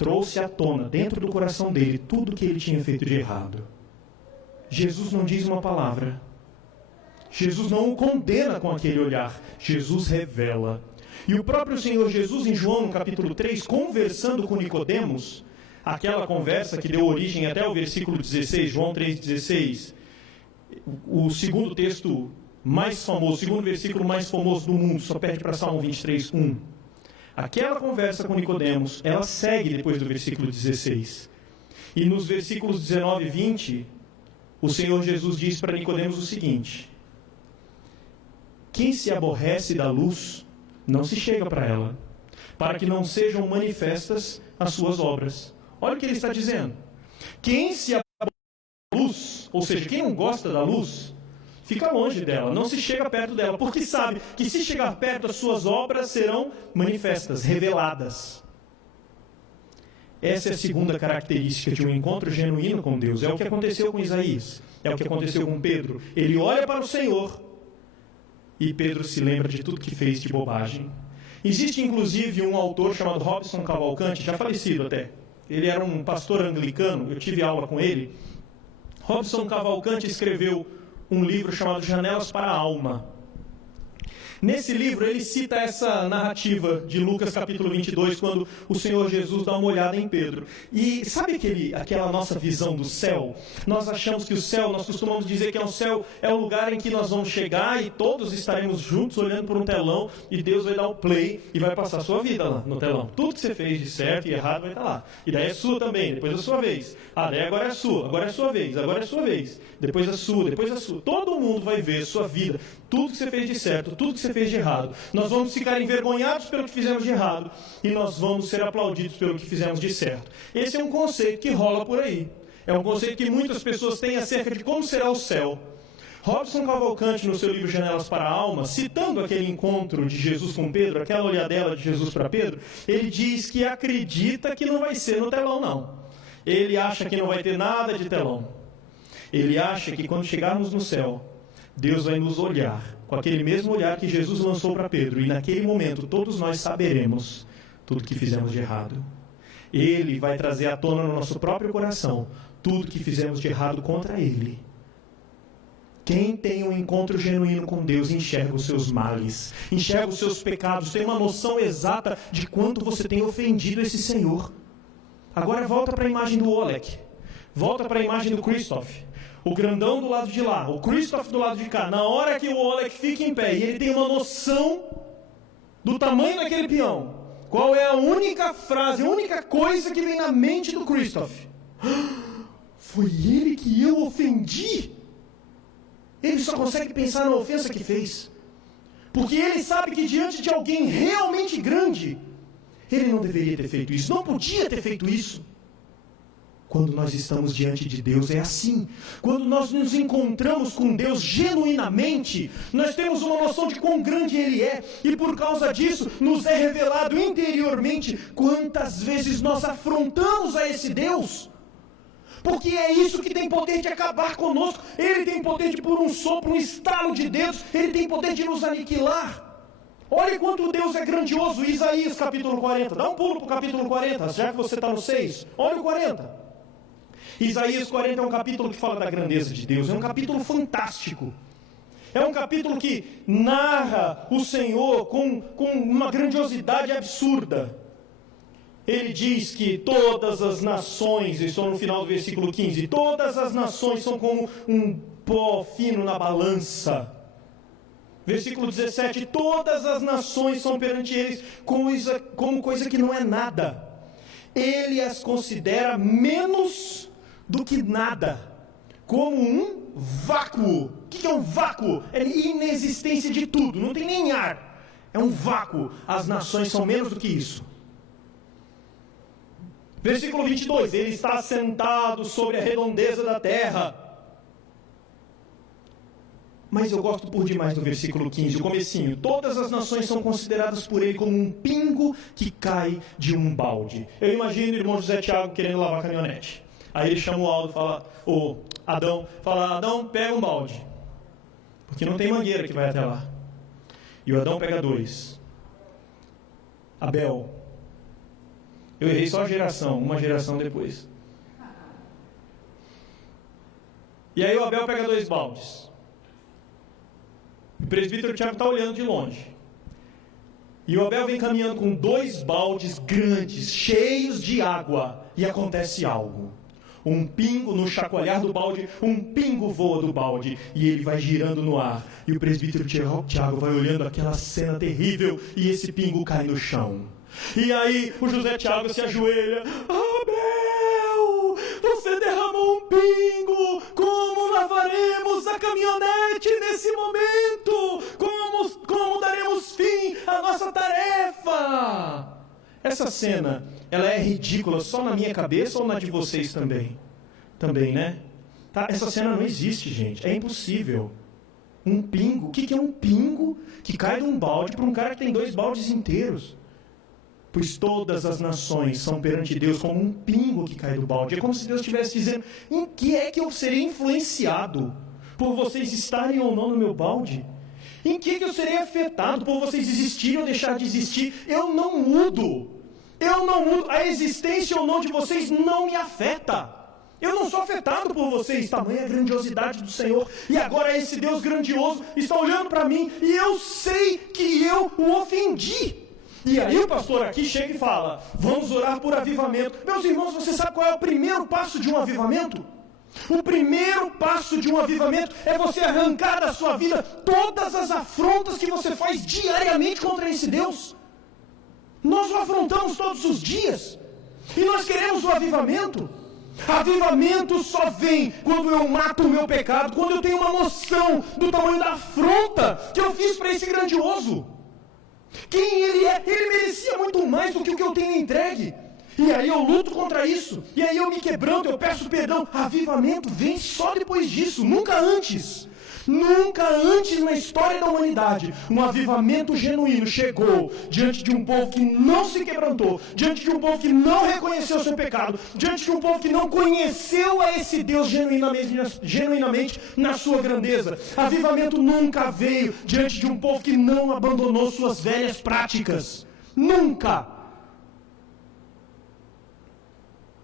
trouxe à tona, dentro do coração dele, tudo que ele tinha feito de errado. Jesus não diz uma palavra. Jesus não o condena com aquele olhar. Jesus revela. E o próprio Senhor Jesus, em João, no capítulo 3, conversando com Nicodemos, aquela conversa que deu origem até o versículo 16, João 3,16, o segundo texto mais famoso, o segundo versículo mais famoso do mundo, só perde para Salmo 23, 1. Aquela conversa com Nicodemos, ela segue depois do versículo 16. E nos versículos 19 e 20, o Senhor Jesus diz para Nicodemos o seguinte: quem se aborrece da luz, não se chega para ela, para que não sejam manifestas as suas obras. Olha o que ele está dizendo. Quem se aborrece da luz, ou seja, quem não gosta da luz, fica longe dela, não se chega perto dela, porque sabe que se chegar perto, as suas obras serão manifestas, reveladas. Essa é a segunda característica de um encontro genuíno com Deus. É o que aconteceu com Isaías, é o que aconteceu com Pedro. Ele olha para o Senhor e Pedro se lembra de tudo que fez de bobagem. Existe inclusive um autor chamado Robson Cavalcante, já falecido até. Ele era um pastor anglicano, eu tive aula com ele. Robson Cavalcante escreveu um livro chamado Janelas para a Alma. Nesse livro ele cita essa narrativa de Lucas capítulo 22, quando o Senhor Jesus dá uma olhada em Pedro. E sabe aquela nossa visão do céu? Nós achamos que o céu, nós costumamos dizer que o céu é o lugar em que nós vamos chegar e todos estaremos juntos olhando por um telão e Deus vai dar o play e vai passar a sua vida lá no telão. Tudo que você fez de certo e errado vai estar lá. E daí é sua também, depois a sua vez. Daí agora é sua, agora é a sua vez, agora é a sua vez. Depois a sua, depois a sua. Todo mundo vai ver a sua vida, tudo que você fez de certo, tudo que você fez de errado. Nós vamos ficar envergonhados pelo que fizemos de errado e nós vamos ser aplaudidos pelo que fizemos de certo. Esse é um conceito que rola por aí. É um conceito que muitas pessoas têm acerca de como será o céu. Robson Cavalcante, no seu livro Janelas para a Alma, citando aquele encontro de Jesus com Pedro, aquela olhadela de Jesus para Pedro, ele diz que acredita que não vai ser no telão, não. Ele acha que não vai ter nada de telão. Ele acha que quando chegarmos no céu, Deus vai nos olhar com aquele mesmo olhar que Jesus lançou para Pedro. E naquele momento todos nós saberemos tudo que fizemos de errado. Ele vai trazer à tona no nosso próprio coração tudo que fizemos de errado contra Ele. Quem tem um encontro genuíno com Deus enxerga os seus males, enxerga os seus pecados, tem uma noção exata de quanto você tem ofendido esse Senhor. Agora volta para a imagem do Oleg, volta para a imagem do Christoph. O grandão do lado de lá, o Christoph do lado de cá. Na hora que o Oleg fica em pé e ele tem uma noção do tamanho daquele peão, qual é a única frase, a única coisa que vem na mente do Christoph? Foi ele que eu ofendi? Ele só consegue pensar na ofensa que fez. Porque ele sabe que diante de alguém realmente grande, ele não deveria ter feito isso, não podia ter feito isso. Quando nós estamos diante de Deus é assim. Quando nós nos encontramos com Deus genuinamente, nós temos uma noção de quão grande Ele é. E por causa disso, nos é revelado interiormente quantas vezes nós afrontamos a esse Deus. Porque é isso que tem poder de acabar conosco. Ele tem poder de, por um sopro, um estalo de dedos, Ele tem poder de nos aniquilar. Olha quanto Deus é grandioso. Isaías capítulo 40. Dá um pulo para o capítulo 40, já que você está no 6. Olha o 40. Isaías 40 é um capítulo que fala da grandeza de Deus, é um capítulo fantástico. É um capítulo que narra o Senhor com uma grandiosidade absurda. Ele diz que todas as nações, estou no final do versículo 15, todas as nações são como um pó fino na balança. Versículo 17, todas as nações são perante eles como coisa que não é nada. Ele as considera menos do que nada, como um vácuo. O que é um vácuo? É a inexistência de tudo, não tem nem ar. É um vácuo. As nações são menos do que isso. Versículo 22, ele está sentado sobre a redondeza da terra. Mas eu gosto por demais do versículo 15, o comecinho. Todas as nações são consideradas por ele como um pingo que cai de um balde. Eu imagino o irmão José Tiago querendo lavar a caminhonete. Aí ele chama o Aldo, Adão, pega um balde. Porque não tem mangueira que vai até lá. E o Adão pega 2. Abel. Eu errei só a geração, uma geração depois. E aí o Abel pega 2 baldes. O presbítero Tiago está olhando de longe. E o Abel vem caminhando com 2 baldes grandes, cheios de água. E acontece algo. Um pingo no chacoalhar do balde, um pingo voa do balde. E ele vai girando no ar. E o presbítero Tiago vai olhando aquela cena terrível. E esse pingo cai no chão. E aí o José Tiago se ajoelha. Abel, você derramou um pingo. Como lavaremos a caminhonete nesse momento? Como daremos fim à nossa tarefa? Essa cena, ela é ridícula só na minha cabeça ou na de vocês também? Também, né? Tá? Essa cena não existe, gente. É impossível. Um pingo. O que é um pingo que cai de um balde para um cara que tem 2 baldes inteiros? Pois todas as nações são perante Deus como um pingo que cai do balde. É como se Deus estivesse dizendo: em que é que eu serei influenciado? Por vocês estarem ou não no meu balde? Em que eu serei afetado por vocês existirem ou deixar de existir? Eu não mudo. A existência ou não de vocês não me afeta. Eu não sou afetado por vocês. Tamanha a grandiosidade do Senhor. E agora esse Deus grandioso está olhando para mim e eu sei que eu o ofendi. E aí o pastor aqui chega e fala: vamos orar por avivamento. Meus irmãos, você sabe qual é o primeiro passo de um avivamento? O primeiro passo de um avivamento é você arrancar da sua vida todas as afrontas que você faz diariamente contra esse Deus. Nós o afrontamos todos os dias. E nós queremos o avivamento. Avivamento só vem quando eu mato o meu pecado, quando eu tenho uma noção do tamanho da afronta que eu fiz para esse grandioso. Quem ele é? Ele merecia muito mais do que o que eu tenho entregue. E aí eu luto contra isso. E aí eu me quebranto, eu peço perdão. Avivamento vem só depois disso, nunca antes. Nunca antes na história da humanidade um avivamento genuíno chegou diante de um povo que não se quebrantou, diante de um povo que não reconheceu o seu pecado, diante de um povo que não conheceu a esse Deus genuinamente na sua grandeza. Avivamento nunca veio diante de um povo que não abandonou suas velhas práticas. Nunca.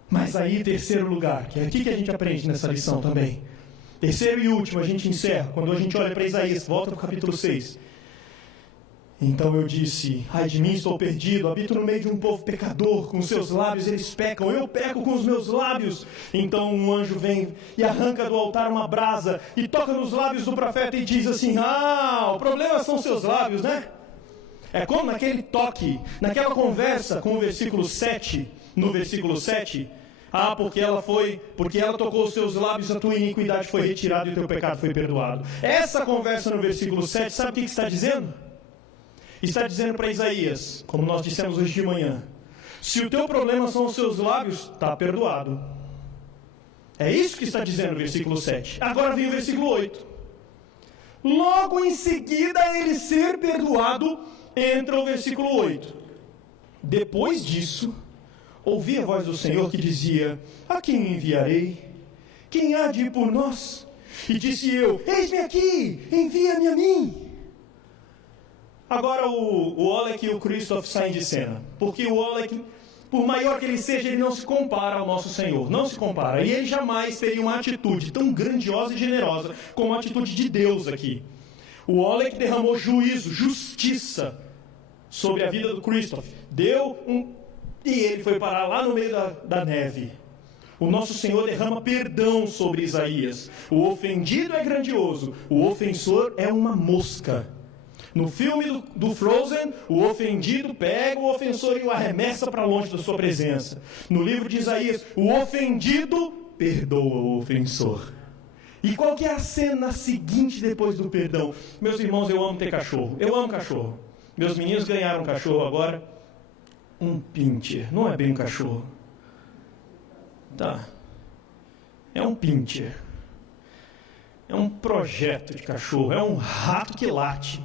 Mas aí, terceiro lugar, que é aqui que a gente aprende nessa lição também. Terceiro e último, a gente encerra, quando a gente olha para Isaías, volta para o capítulo 6. Então eu disse: ai de mim, estou perdido, habito no meio de um povo pecador, com seus lábios eles pecam, eu peco com os meus lábios. Então um anjo vem e arranca do altar uma brasa, e toca nos lábios do profeta e diz assim: ah, o problema são seus lábios, né? É como naquele toque, naquela conversa com o versículo 7, no versículo 7... ah, porque ela tocou os seus lábios, a tua iniquidade foi retirada e o teu pecado foi perdoado. Essa conversa no versículo 7, sabe o que está dizendo? Está dizendo para Isaías, como nós dissemos hoje de manhã: se o teu problema são os seus lábios, está perdoado. É isso que está dizendo o versículo 7. Agora vem o versículo 8. Logo em seguida a ele ser perdoado, entra o versículo 8. Depois disso, ouvi a voz do Senhor que dizia: a quem enviarei? Quem há de ir por nós? E disse eu: eis-me aqui, envia-me a mim. Agora o Oleg e o Christoph saem de cena, porque o Oleg, por maior que ele seja, ele não se compara ao nosso Senhor, não se compara, e ele jamais teria uma atitude tão grandiosa e generosa como a atitude de Deus aqui. O Oleg derramou juízo, justiça sobre a vida do Christoph, e ele foi parar lá no meio da neve. O nosso Senhor derrama perdão sobre Isaías. O ofendido é grandioso, o ofensor é uma mosca. No filme do Frozen, o ofendido pega o ofensor e o arremessa para longe da sua presença. No livro de Isaías, o ofendido perdoa o ofensor. E qual que é a cena seguinte depois do perdão? Meus irmãos, eu amo ter cachorro. Eu amo cachorro. Meus meninos ganharam um cachorro agora. Um pincher. Não é bem um cachorro. Tá. É um pincher. É um projeto de cachorro. É um rato que late.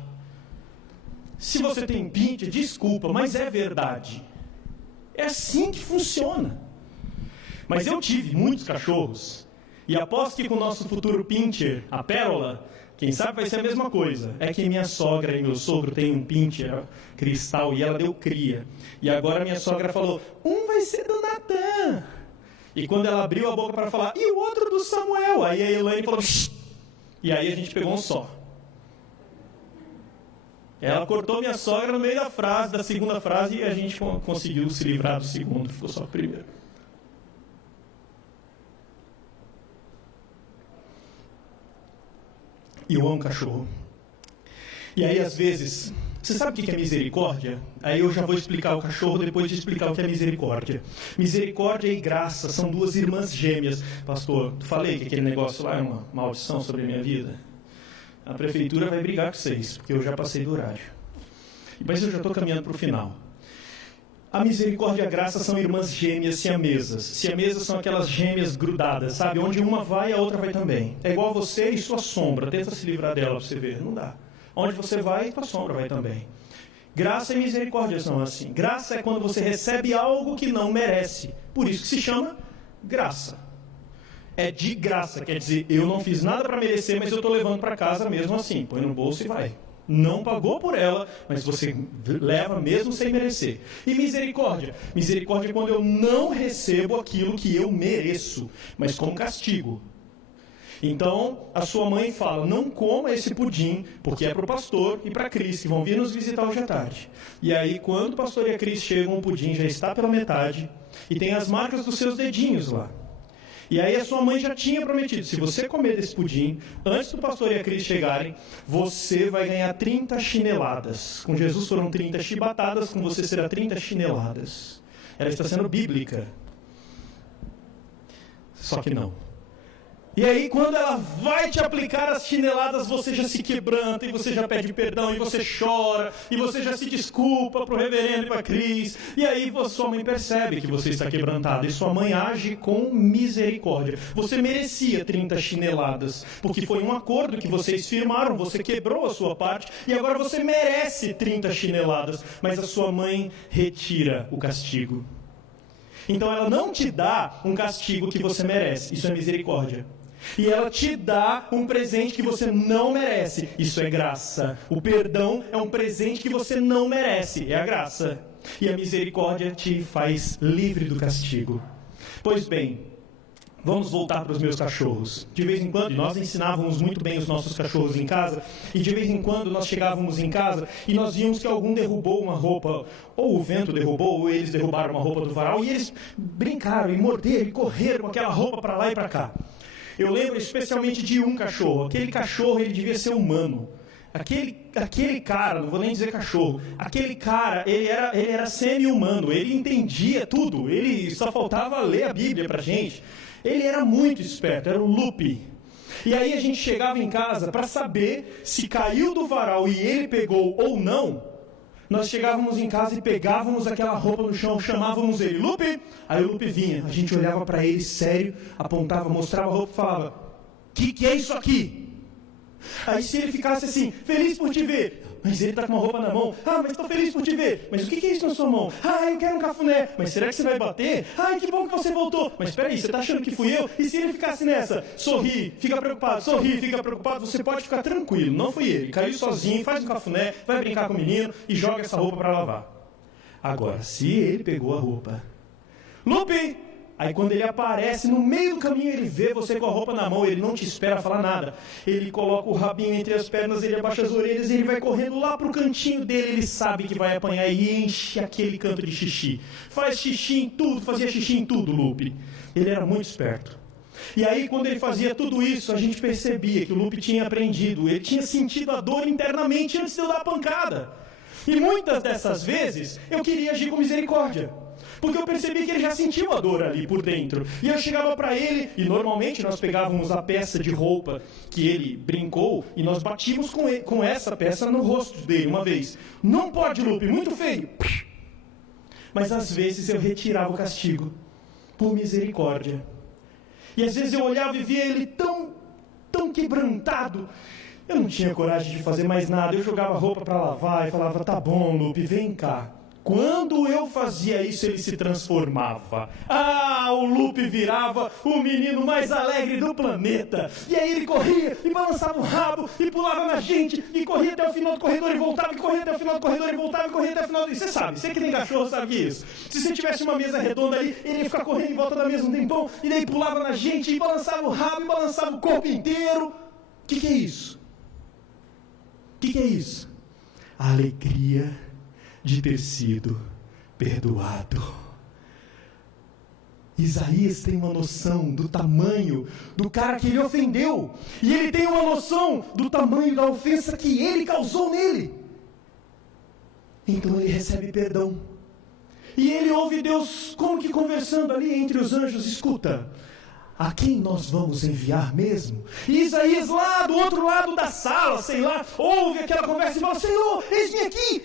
Se você tem pincher, desculpa, mas é verdade. É assim que funciona. Mas eu tive muitos cachorros. E aposto que com o nosso futuro pincher, a Pérola, quem sabe vai ser a mesma coisa. É que minha sogra e meu sogro têm um pincher cristal e ela deu cria. E agora minha sogra falou, vai ser do Natan. E quando ela abriu a boca para falar, e o outro do Samuel? Aí a Elaine falou, shh. E aí a gente pegou um só. Ela cortou minha sogra no meio da segunda frase, e a gente conseguiu se livrar do segundo, ficou só o primeiro. E eu amo cachorro. E aí, às vezes, você sabe o que é misericórdia? Aí eu já vou explicar o cachorro depois de explicar o que é misericórdia. Misericórdia e graça são duas irmãs gêmeas. Pastor, falei que aquele negócio lá é uma maldição sobre a minha vida? A prefeitura vai brigar com vocês, porque eu já passei do horário. Mas eu já estou caminhando para o final. A misericórdia e a graça são irmãs gêmeas siamesas. Siamesas são aquelas gêmeas grudadas, sabe? Onde uma vai, a outra vai também. É igual você e sua sombra. Tenta se livrar dela para você ver. Não dá. Onde você vai, sua sombra vai também. Graça e misericórdia são assim. Graça é quando você recebe algo que não merece. Por isso que se chama graça. É de graça. Quer dizer, eu não fiz nada para merecer, mas eu estou levando para casa mesmo assim. Põe no bolso e vai. Não pagou por ela, mas você leva mesmo sem merecer. E misericórdia? Misericórdia é quando eu não recebo aquilo que eu mereço, mas com castigo. Então, a sua mãe fala, não coma esse pudim, porque é para o pastor e para a Cris, que vão vir nos visitar hoje à tarde. E aí, quando o pastor e a Cris chegam, o pudim já está pela metade, e tem as marcas dos seus dedinhos lá. E aí a sua mãe já tinha prometido, se você comer desse pudim, antes do pastor e a Cris chegarem, você vai ganhar 30 chineladas. Com Jesus foram 30 chibatadas, com você será 30 chineladas. Ela está sendo bíblica. Só que não. E aí, quando ela vai te aplicar as chineladas, você já se quebranta, e você já pede perdão, e você chora, e você já se desculpa para o reverendo e para a Cris. E aí, sua mãe percebe que você está quebrantado, e sua mãe age com misericórdia. Você merecia 30 chineladas, porque foi um acordo que vocês firmaram, você quebrou a sua parte, e agora você merece 30 chineladas, mas a sua mãe retira o castigo. Então, ela não te dá um castigo que você merece, isso é misericórdia. E ela te dá um presente que você não merece. Isso é graça. O perdão é um presente que você não merece. É a graça. E a misericórdia te faz livre do castigo. Pois bem, vamos voltar para os meus cachorros. De vez em quando, nós ensinávamos muito bem os nossos cachorros em casa. E de vez em quando nós chegávamos em casa e nós víamos que algum derrubou uma roupa. Ou o vento derrubou, ou eles derrubaram uma roupa do varal. E eles brincaram e morderam e correram com aquela roupa para lá e para cá. Eu lembro especialmente de um cachorro. Aquele cachorro, ele devia ser humano. Aquele cara, não vou nem dizer cachorro. Aquele cara, ele era semi-humano. Ele entendia tudo. Ele só faltava ler a Bíblia pra gente. Ele era muito esperto, era o Lupe. E aí a gente chegava em casa para saber se caiu do varal e ele pegou ou não. Nós chegávamos em casa e pegávamos aquela roupa no chão, chamávamos ele, Lupe! Aí o Lupe vinha, a gente olhava para ele sério, apontava, mostrava a roupa e falava, que é isso aqui? Aí se ele ficasse assim, feliz por te ver, mas ele está com uma roupa na mão, mas estou feliz por te ver, mas o que é isso na sua mão? Eu quero um cafuné, mas será que você vai bater? Que bom que você voltou, mas espera aí, você está achando que fui eu? E se ele ficasse nessa, sorri, fica preocupado, você pode ficar tranquilo, não foi ele, caiu sozinho, faz um cafuné, vai brincar com o menino e joga essa roupa para lavar. Agora, se ele pegou a roupa, Lupe! Aí quando ele aparece, no meio do caminho ele vê você com a roupa na mão, ele não te espera falar nada. Ele coloca o rabinho entre as pernas, ele abaixa as orelhas e ele vai correndo lá pro cantinho dele, ele sabe que vai apanhar e enche aquele canto de xixi. Faz xixi em tudo, fazia xixi em tudo, Lupe. Ele era muito esperto. E aí quando ele fazia tudo isso, a gente percebia que o Lupe tinha aprendido, ele tinha sentido a dor internamente antes de eu dar a pancada. E muitas dessas vezes eu queria agir com misericórdia. Porque eu percebi que ele já sentiu a dor ali por dentro. E eu chegava para ele, e normalmente nós pegávamos a peça de roupa que ele brincou, e nós batíamos com essa peça no rosto dele uma vez. Não pode, Lupe, muito feio. Mas às vezes eu retirava o castigo. por misericórdia. E às vezes eu olhava e via ele tão quebrantado. Eu não tinha coragem de fazer mais nada. Eu jogava roupa para lavar e falava, tá bom, Lupe, vem cá. Quando eu fazia isso, ele se transformava. O Lupe virava o menino mais alegre do planeta. E aí ele corria e balançava o rabo e pulava na gente e corria até o final do corredor e voltava, e corria até o final do corredor e voltava, e corria até o final do... Você sabe, você que tem cachorro sabe isso. Se você tivesse uma mesa redonda ali, ele ia ficar correndo em volta da mesa um tempão e daí pulava na gente e balançava o rabo e balançava o corpo inteiro. O que é isso? O que é isso? A alegria de ter sido perdoado. Isaías tem uma noção do tamanho do cara que ele ofendeu, e ele tem uma noção do tamanho da ofensa que ele causou nele. Então ele recebe perdão, e ele ouve Deus como que conversando ali entre os anjos. Escuta, a quem nós vamos enviar mesmo? E Isaías lá do outro lado da sala, sei lá, ouve aquela conversa e fala, Senhor, eis-me aqui,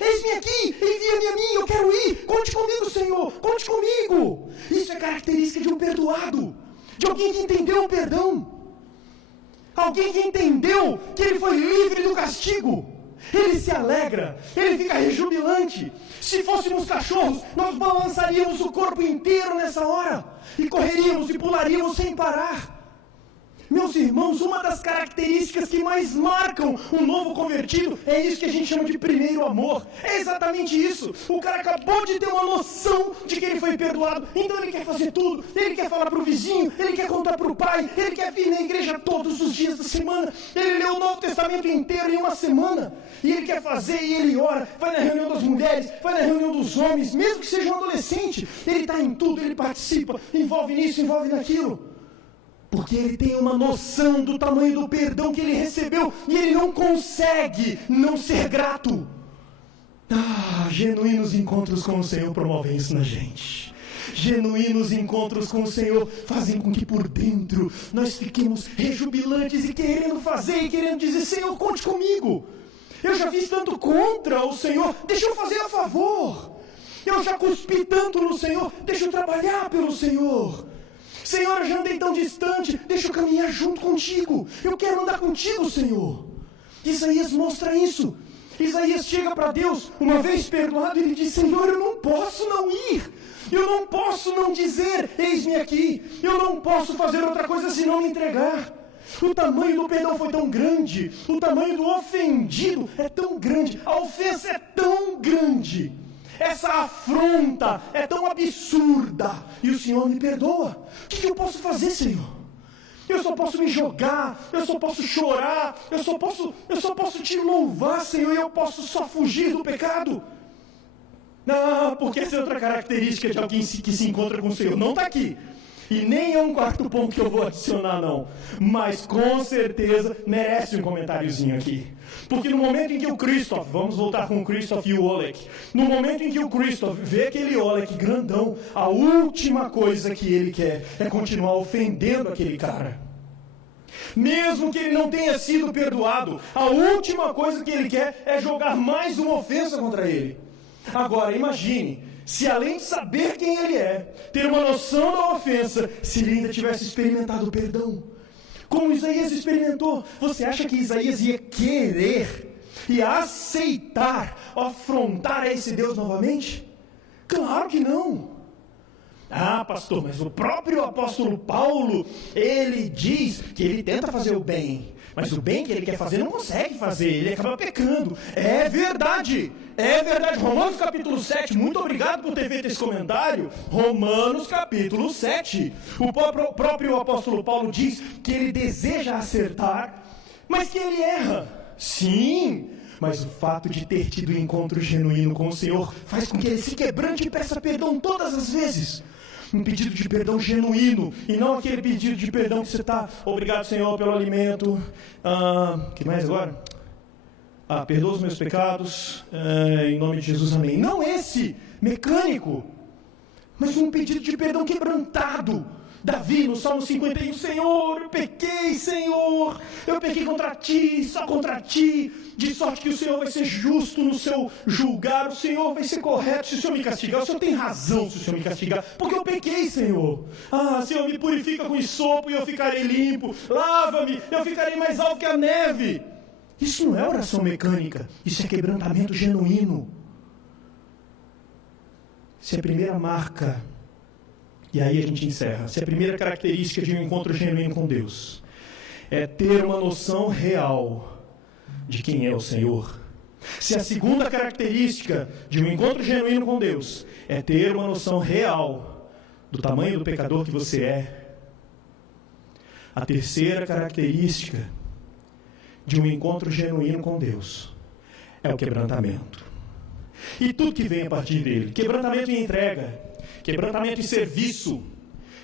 envia-me a mim, eu quero ir, conte comigo, Senhor, conte comigo. Isso é característica de um perdoado, de alguém que entendeu o perdão, alguém que entendeu que ele foi livre do castigo. Ele se alegra, ele fica rejubilante. Se fôssemos cachorros, nós balançaríamos o corpo inteiro nessa hora, e correríamos e pularíamos sem parar. Meus irmãos, uma das características que mais marcam um novo convertido é isso que a gente chama de primeiro amor. É exatamente isso. O cara acabou de ter uma noção de que ele foi perdoado, então ele quer fazer tudo. Ele quer falar para o vizinho, ele quer contar para o pai, ele quer vir na igreja todos os dias da semana. Ele lê o Novo Testamento inteiro em uma semana, e ele quer fazer, e ele ora, vai na reunião das mulheres, vai na reunião dos homens, mesmo que seja um adolescente. Ele está em tudo, ele participa, envolve nisso, envolve naquilo. Porque ele tem uma noção do tamanho do perdão que ele recebeu, e ele não consegue não ser grato. Genuínos encontros com o Senhor promovem isso na gente. Genuínos encontros com o Senhor fazem com que por dentro nós fiquemos rejubilantes e querendo fazer, e querendo dizer, Senhor, conte comigo. Eu já fiz tanto contra o Senhor, deixa eu fazer a favor. Eu já cuspi tanto no Senhor, deixa eu trabalhar pelo Senhor. Senhor, eu já andei tão distante, deixa eu caminhar junto contigo. Eu quero andar contigo, Senhor. Isaías mostra isso. Isaías chega para Deus, uma vez perdoado, e ele diz, Senhor, eu não posso não ir. Eu não posso não dizer, eis-me aqui. Eu não posso fazer outra coisa senão me entregar. O tamanho do perdão foi tão grande, o tamanho do ofendido é tão grande, a ofensa é tão grande, essa afronta é tão absurda, e o Senhor me perdoa. O que eu posso fazer, Senhor? Eu só posso me jogar, eu só posso chorar, eu só posso te louvar, Senhor, e eu posso só fugir do pecado. Porque essa é outra característica de alguém que se encontra com o Senhor. Não está aqui. E nem é um quarto ponto que eu vou adicionar, não. Mas com certeza merece um comentáriozinho aqui. Porque no momento em que o Christoph, vamos voltar com o Christoph e o Oleg, no momento em que o Christoph vê aquele Oleg grandão, a última coisa que ele quer é continuar ofendendo aquele cara. Mesmo que ele não tenha sido perdoado, a última coisa que ele quer é jogar mais uma ofensa contra ele. Agora, imagine, se além de saber quem ele é, ter uma noção da ofensa, se ele ainda tivesse experimentado o perdão, como Isaías experimentou, você acha que Isaías ia querer e aceitar afrontar a esse Deus novamente? Claro que não. Pastor, mas o próprio apóstolo Paulo, ele diz que ele tenta fazer o bem, mas o bem que ele quer fazer não consegue fazer, ele acaba pecando. É verdade. Romanos capítulo 7, muito obrigado por ter feito esse comentário. Romanos capítulo 7, o próprio apóstolo Paulo diz que ele deseja acertar, mas que ele erra. Sim, mas o fato de ter tido um encontro genuíno com o Senhor faz com que ele se quebrante e peça perdão todas as vezes. Um pedido de perdão genuíno, e não aquele pedido de perdão que você está, obrigado, Senhor, pelo alimento. Que mais agora? Perdoa os meus pecados, em nome de Jesus, amém. Não esse, mecânico, mas um pedido de perdão quebrantado, Davi, no Salmo 51, Senhor, eu pequei, Senhor, eu pequei contra ti, só contra ti, de sorte que o Senhor vai ser justo no seu julgar, o Senhor vai ser correto se o Senhor me castigar, o Senhor tem razão se o Senhor me castigar, porque eu pequei, Senhor. Senhor, me purifica com hisopo e eu ficarei limpo, lava-me, eu ficarei mais alto que a neve. Isso não é oração mecânica, isso é quebrantamento genuíno. Se a primeira marca, e aí a gente encerra, se a primeira característica de um encontro genuíno com Deus é ter uma noção real de quem é o Senhor, se a segunda característica de um encontro genuíno com Deus é ter uma noção real do tamanho do pecador que você é, a terceira característica de um encontro genuíno com Deus é o quebrantamento. E tudo que vem a partir dele, quebrantamento e entrega, quebrantamento e serviço,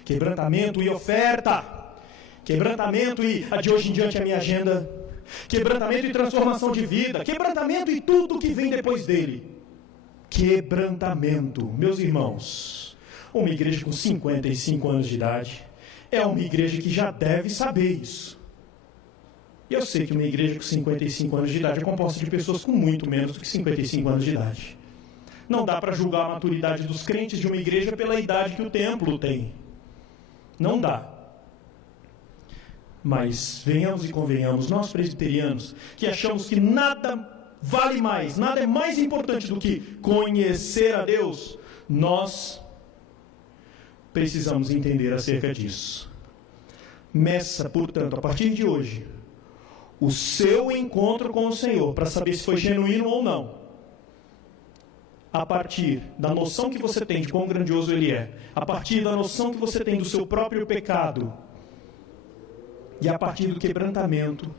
quebrantamento e oferta, quebrantamento e de hoje em diante a minha agenda, quebrantamento e transformação de vida, quebrantamento e tudo que vem depois dele. Quebrantamento, meus irmãos, uma igreja com 55 anos de idade é uma igreja que já deve saber isso. E eu sei que uma igreja com 55 anos de idade é composta de pessoas com muito menos do que 55 anos de idade. Não dá para julgar a maturidade dos crentes de uma igreja pela idade que o templo tem. Não dá. Mas venhamos e convenhamos, nós presbiterianos, que achamos que nada vale mais, nada é mais importante do que conhecer a Deus, nós precisamos entender acerca disso. Meça, portanto, a partir de hoje, o seu encontro com o Senhor, para saber se foi genuíno ou não, a partir da noção que você tem de quão grandioso Ele é, a partir da noção que você tem do seu próprio pecado, e a partir do quebrantamento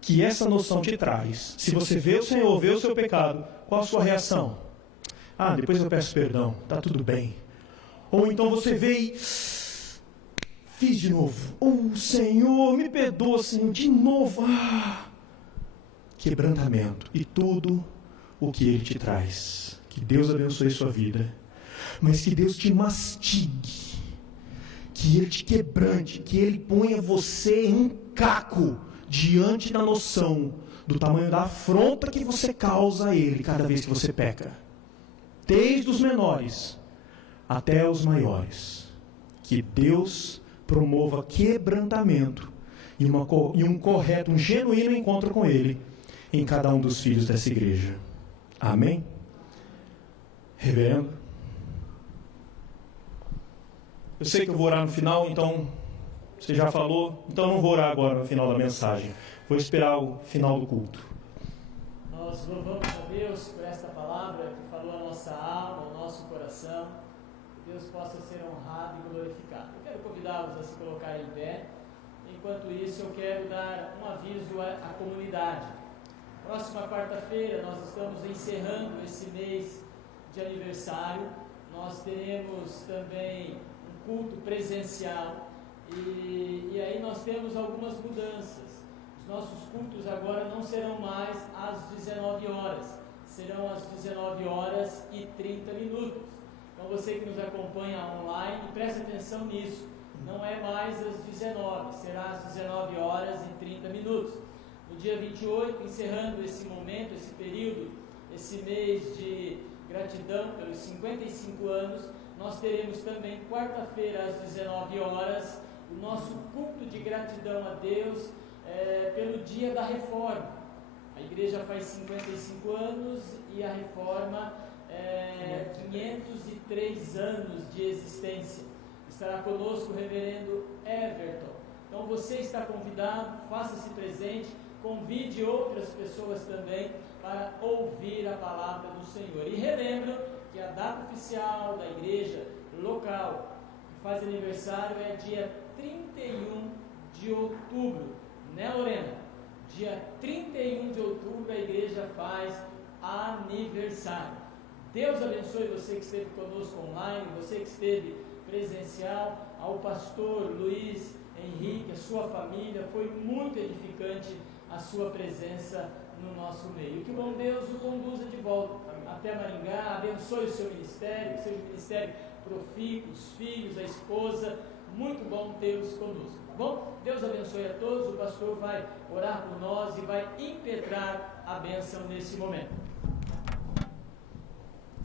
que essa noção te traz. Se você vê o Senhor, vê o seu pecado, qual a sua reação? Depois eu peço perdão, está tudo bem. Ou então você vê e fiz de novo. Senhor, me perdoa, Senhor, de novo. Quebrantamento e tudo o que Ele te traz. Que Deus abençoe sua vida, mas que Deus te mastigue, que Ele te quebrante, que Ele ponha você em caco diante da noção do tamanho da afronta que você causa a Ele cada vez que você peca, desde os menores até os maiores. Que Deus promova quebrantamento e um correto, um genuíno encontro com Ele em cada um dos filhos dessa igreja. Amém? Reverendo, eu sei que eu vou orar no final, então você já falou, então não vou orar agora no final da mensagem, vou esperar o final do culto. Nós louvamos a Deus por esta palavra que falou a nossa alma, ao nosso coração. Que Deus possa ser honrado e glorificado. Eu quero convidá-los a se colocar em pé. Enquanto isso, eu quero dar um aviso à comunidade. Próxima quarta-feira, nós estamos encerrando esse mês de aniversário. Nós teremos também um culto presencial. E aí nós temos algumas mudanças. Os nossos cultos agora não serão mais às 19 horas. Serão às 19 horas e 30 minutos. Então você que nos acompanha online, preste atenção nisso. Não é mais às 19, será às 19 horas e 30 minutos. No dia 28, encerrando esse momento, esse período, esse mês de gratidão pelos 55 anos, nós teremos também quarta-feira às 19 horas o nosso culto de gratidão a Deus pelo dia da reforma. A igreja faz 55 anos e a reforma 503 anos de existência. Estará conosco o reverendo Everton. Então você está convidado, faça-se presente, convide outras pessoas também para ouvir a palavra do Senhor. E relembro que a data oficial da igreja local que faz aniversário é dia 31 de outubro, né, Lorena? Dia 31 de outubro a igreja faz aniversário. Deus abençoe você que esteve conosco online, você que esteve presencial, ao pastor Luiz Henrique, a sua família, foi muito edificante a sua presença no nosso meio. Que o bom Deus o conduza de volta até Maringá, abençoe o seu ministério, que seja um ministério profícuo, os filhos, a esposa, muito bom tê-los conosco, tá bom? Deus abençoe a todos, o pastor vai orar por nós e vai impetrar a bênção nesse momento.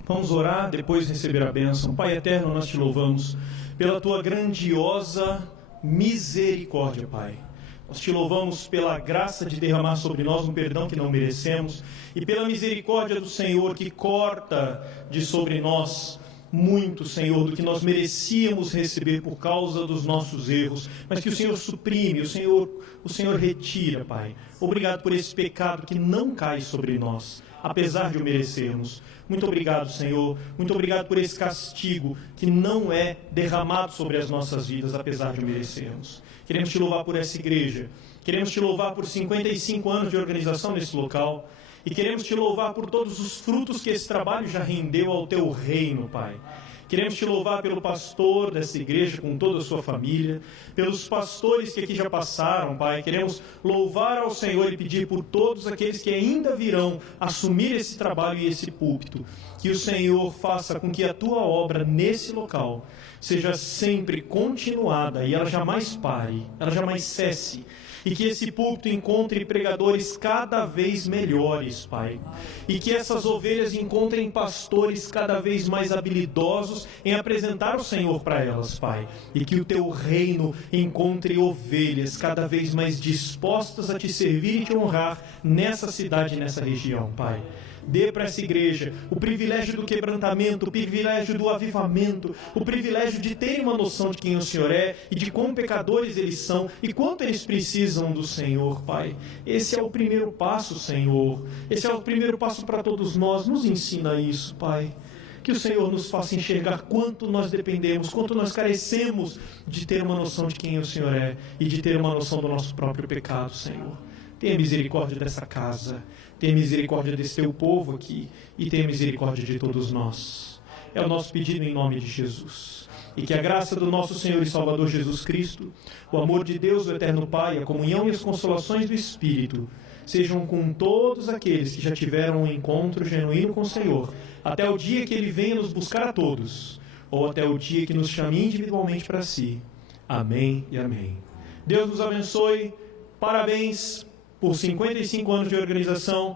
Vamos orar, depois receber a bênção. Pai eterno, nós te louvamos pela tua grandiosa misericórdia, Pai. Nós te louvamos pela graça de derramar sobre nós um perdão que não merecemos e pela misericórdia do Senhor que corta de sobre nós muito, Senhor, do que nós merecíamos receber por causa dos nossos erros, mas que o Senhor suprime, o Senhor retira, Pai. Obrigado por esse pecado que não cai sobre nós, apesar de o merecermos. Muito obrigado, Senhor. Muito obrigado por esse castigo que não é derramado sobre as nossas vidas, apesar de o merecermos. Queremos te louvar por essa igreja. Queremos te louvar por 55 anos de organização nesse local. E queremos te louvar por todos os frutos que esse trabalho já rendeu ao teu reino, Pai. Queremos te louvar pelo pastor dessa igreja com toda a sua família, pelos pastores que aqui já passaram, Pai. Queremos louvar ao Senhor e pedir por todos aqueles que ainda virão assumir esse trabalho e esse púlpito. Que o Senhor faça com que a tua obra nesse local seja sempre continuada e ela jamais pare, ela jamais cesse. E que esse púlpito encontre pregadores cada vez melhores, Pai. E que essas ovelhas encontrem pastores cada vez mais habilidosos em apresentar o Senhor para elas, Pai. E que o teu reino encontre ovelhas cada vez mais dispostas a te servir e te honrar nessa cidade e nessa região, Pai. Dê para essa igreja o privilégio do quebrantamento, o privilégio do avivamento, o privilégio de ter uma noção de quem o Senhor é e de quão pecadores eles são e quanto eles precisam do Senhor, Pai. Esse é o primeiro passo, Senhor. Esse é o primeiro passo para todos nós. Nos ensina isso, Pai. Que o Senhor nos faça enxergar quanto nós dependemos, quanto nós carecemos de ter uma noção de quem o Senhor é e de ter uma noção do nosso próprio pecado, Senhor. Tenha misericórdia dessa casa, tenha misericórdia desse teu povo aqui e tenha misericórdia de todos nós. É o nosso pedido em nome de Jesus. E que a graça do nosso Senhor e Salvador Jesus Cristo, o amor de Deus, o Eterno Pai, a comunhão e as consolações do Espírito sejam com todos aqueles que já tiveram um encontro genuíno com o Senhor, até o dia que Ele venha nos buscar a todos, ou até o dia que nos chame individualmente para si. Amém e amém. Deus nos abençoe. Parabéns por 55 anos de organização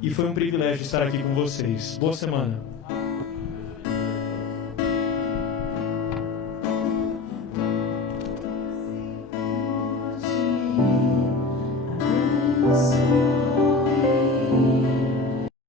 e foi um privilégio estar aqui com vocês. Boa semana.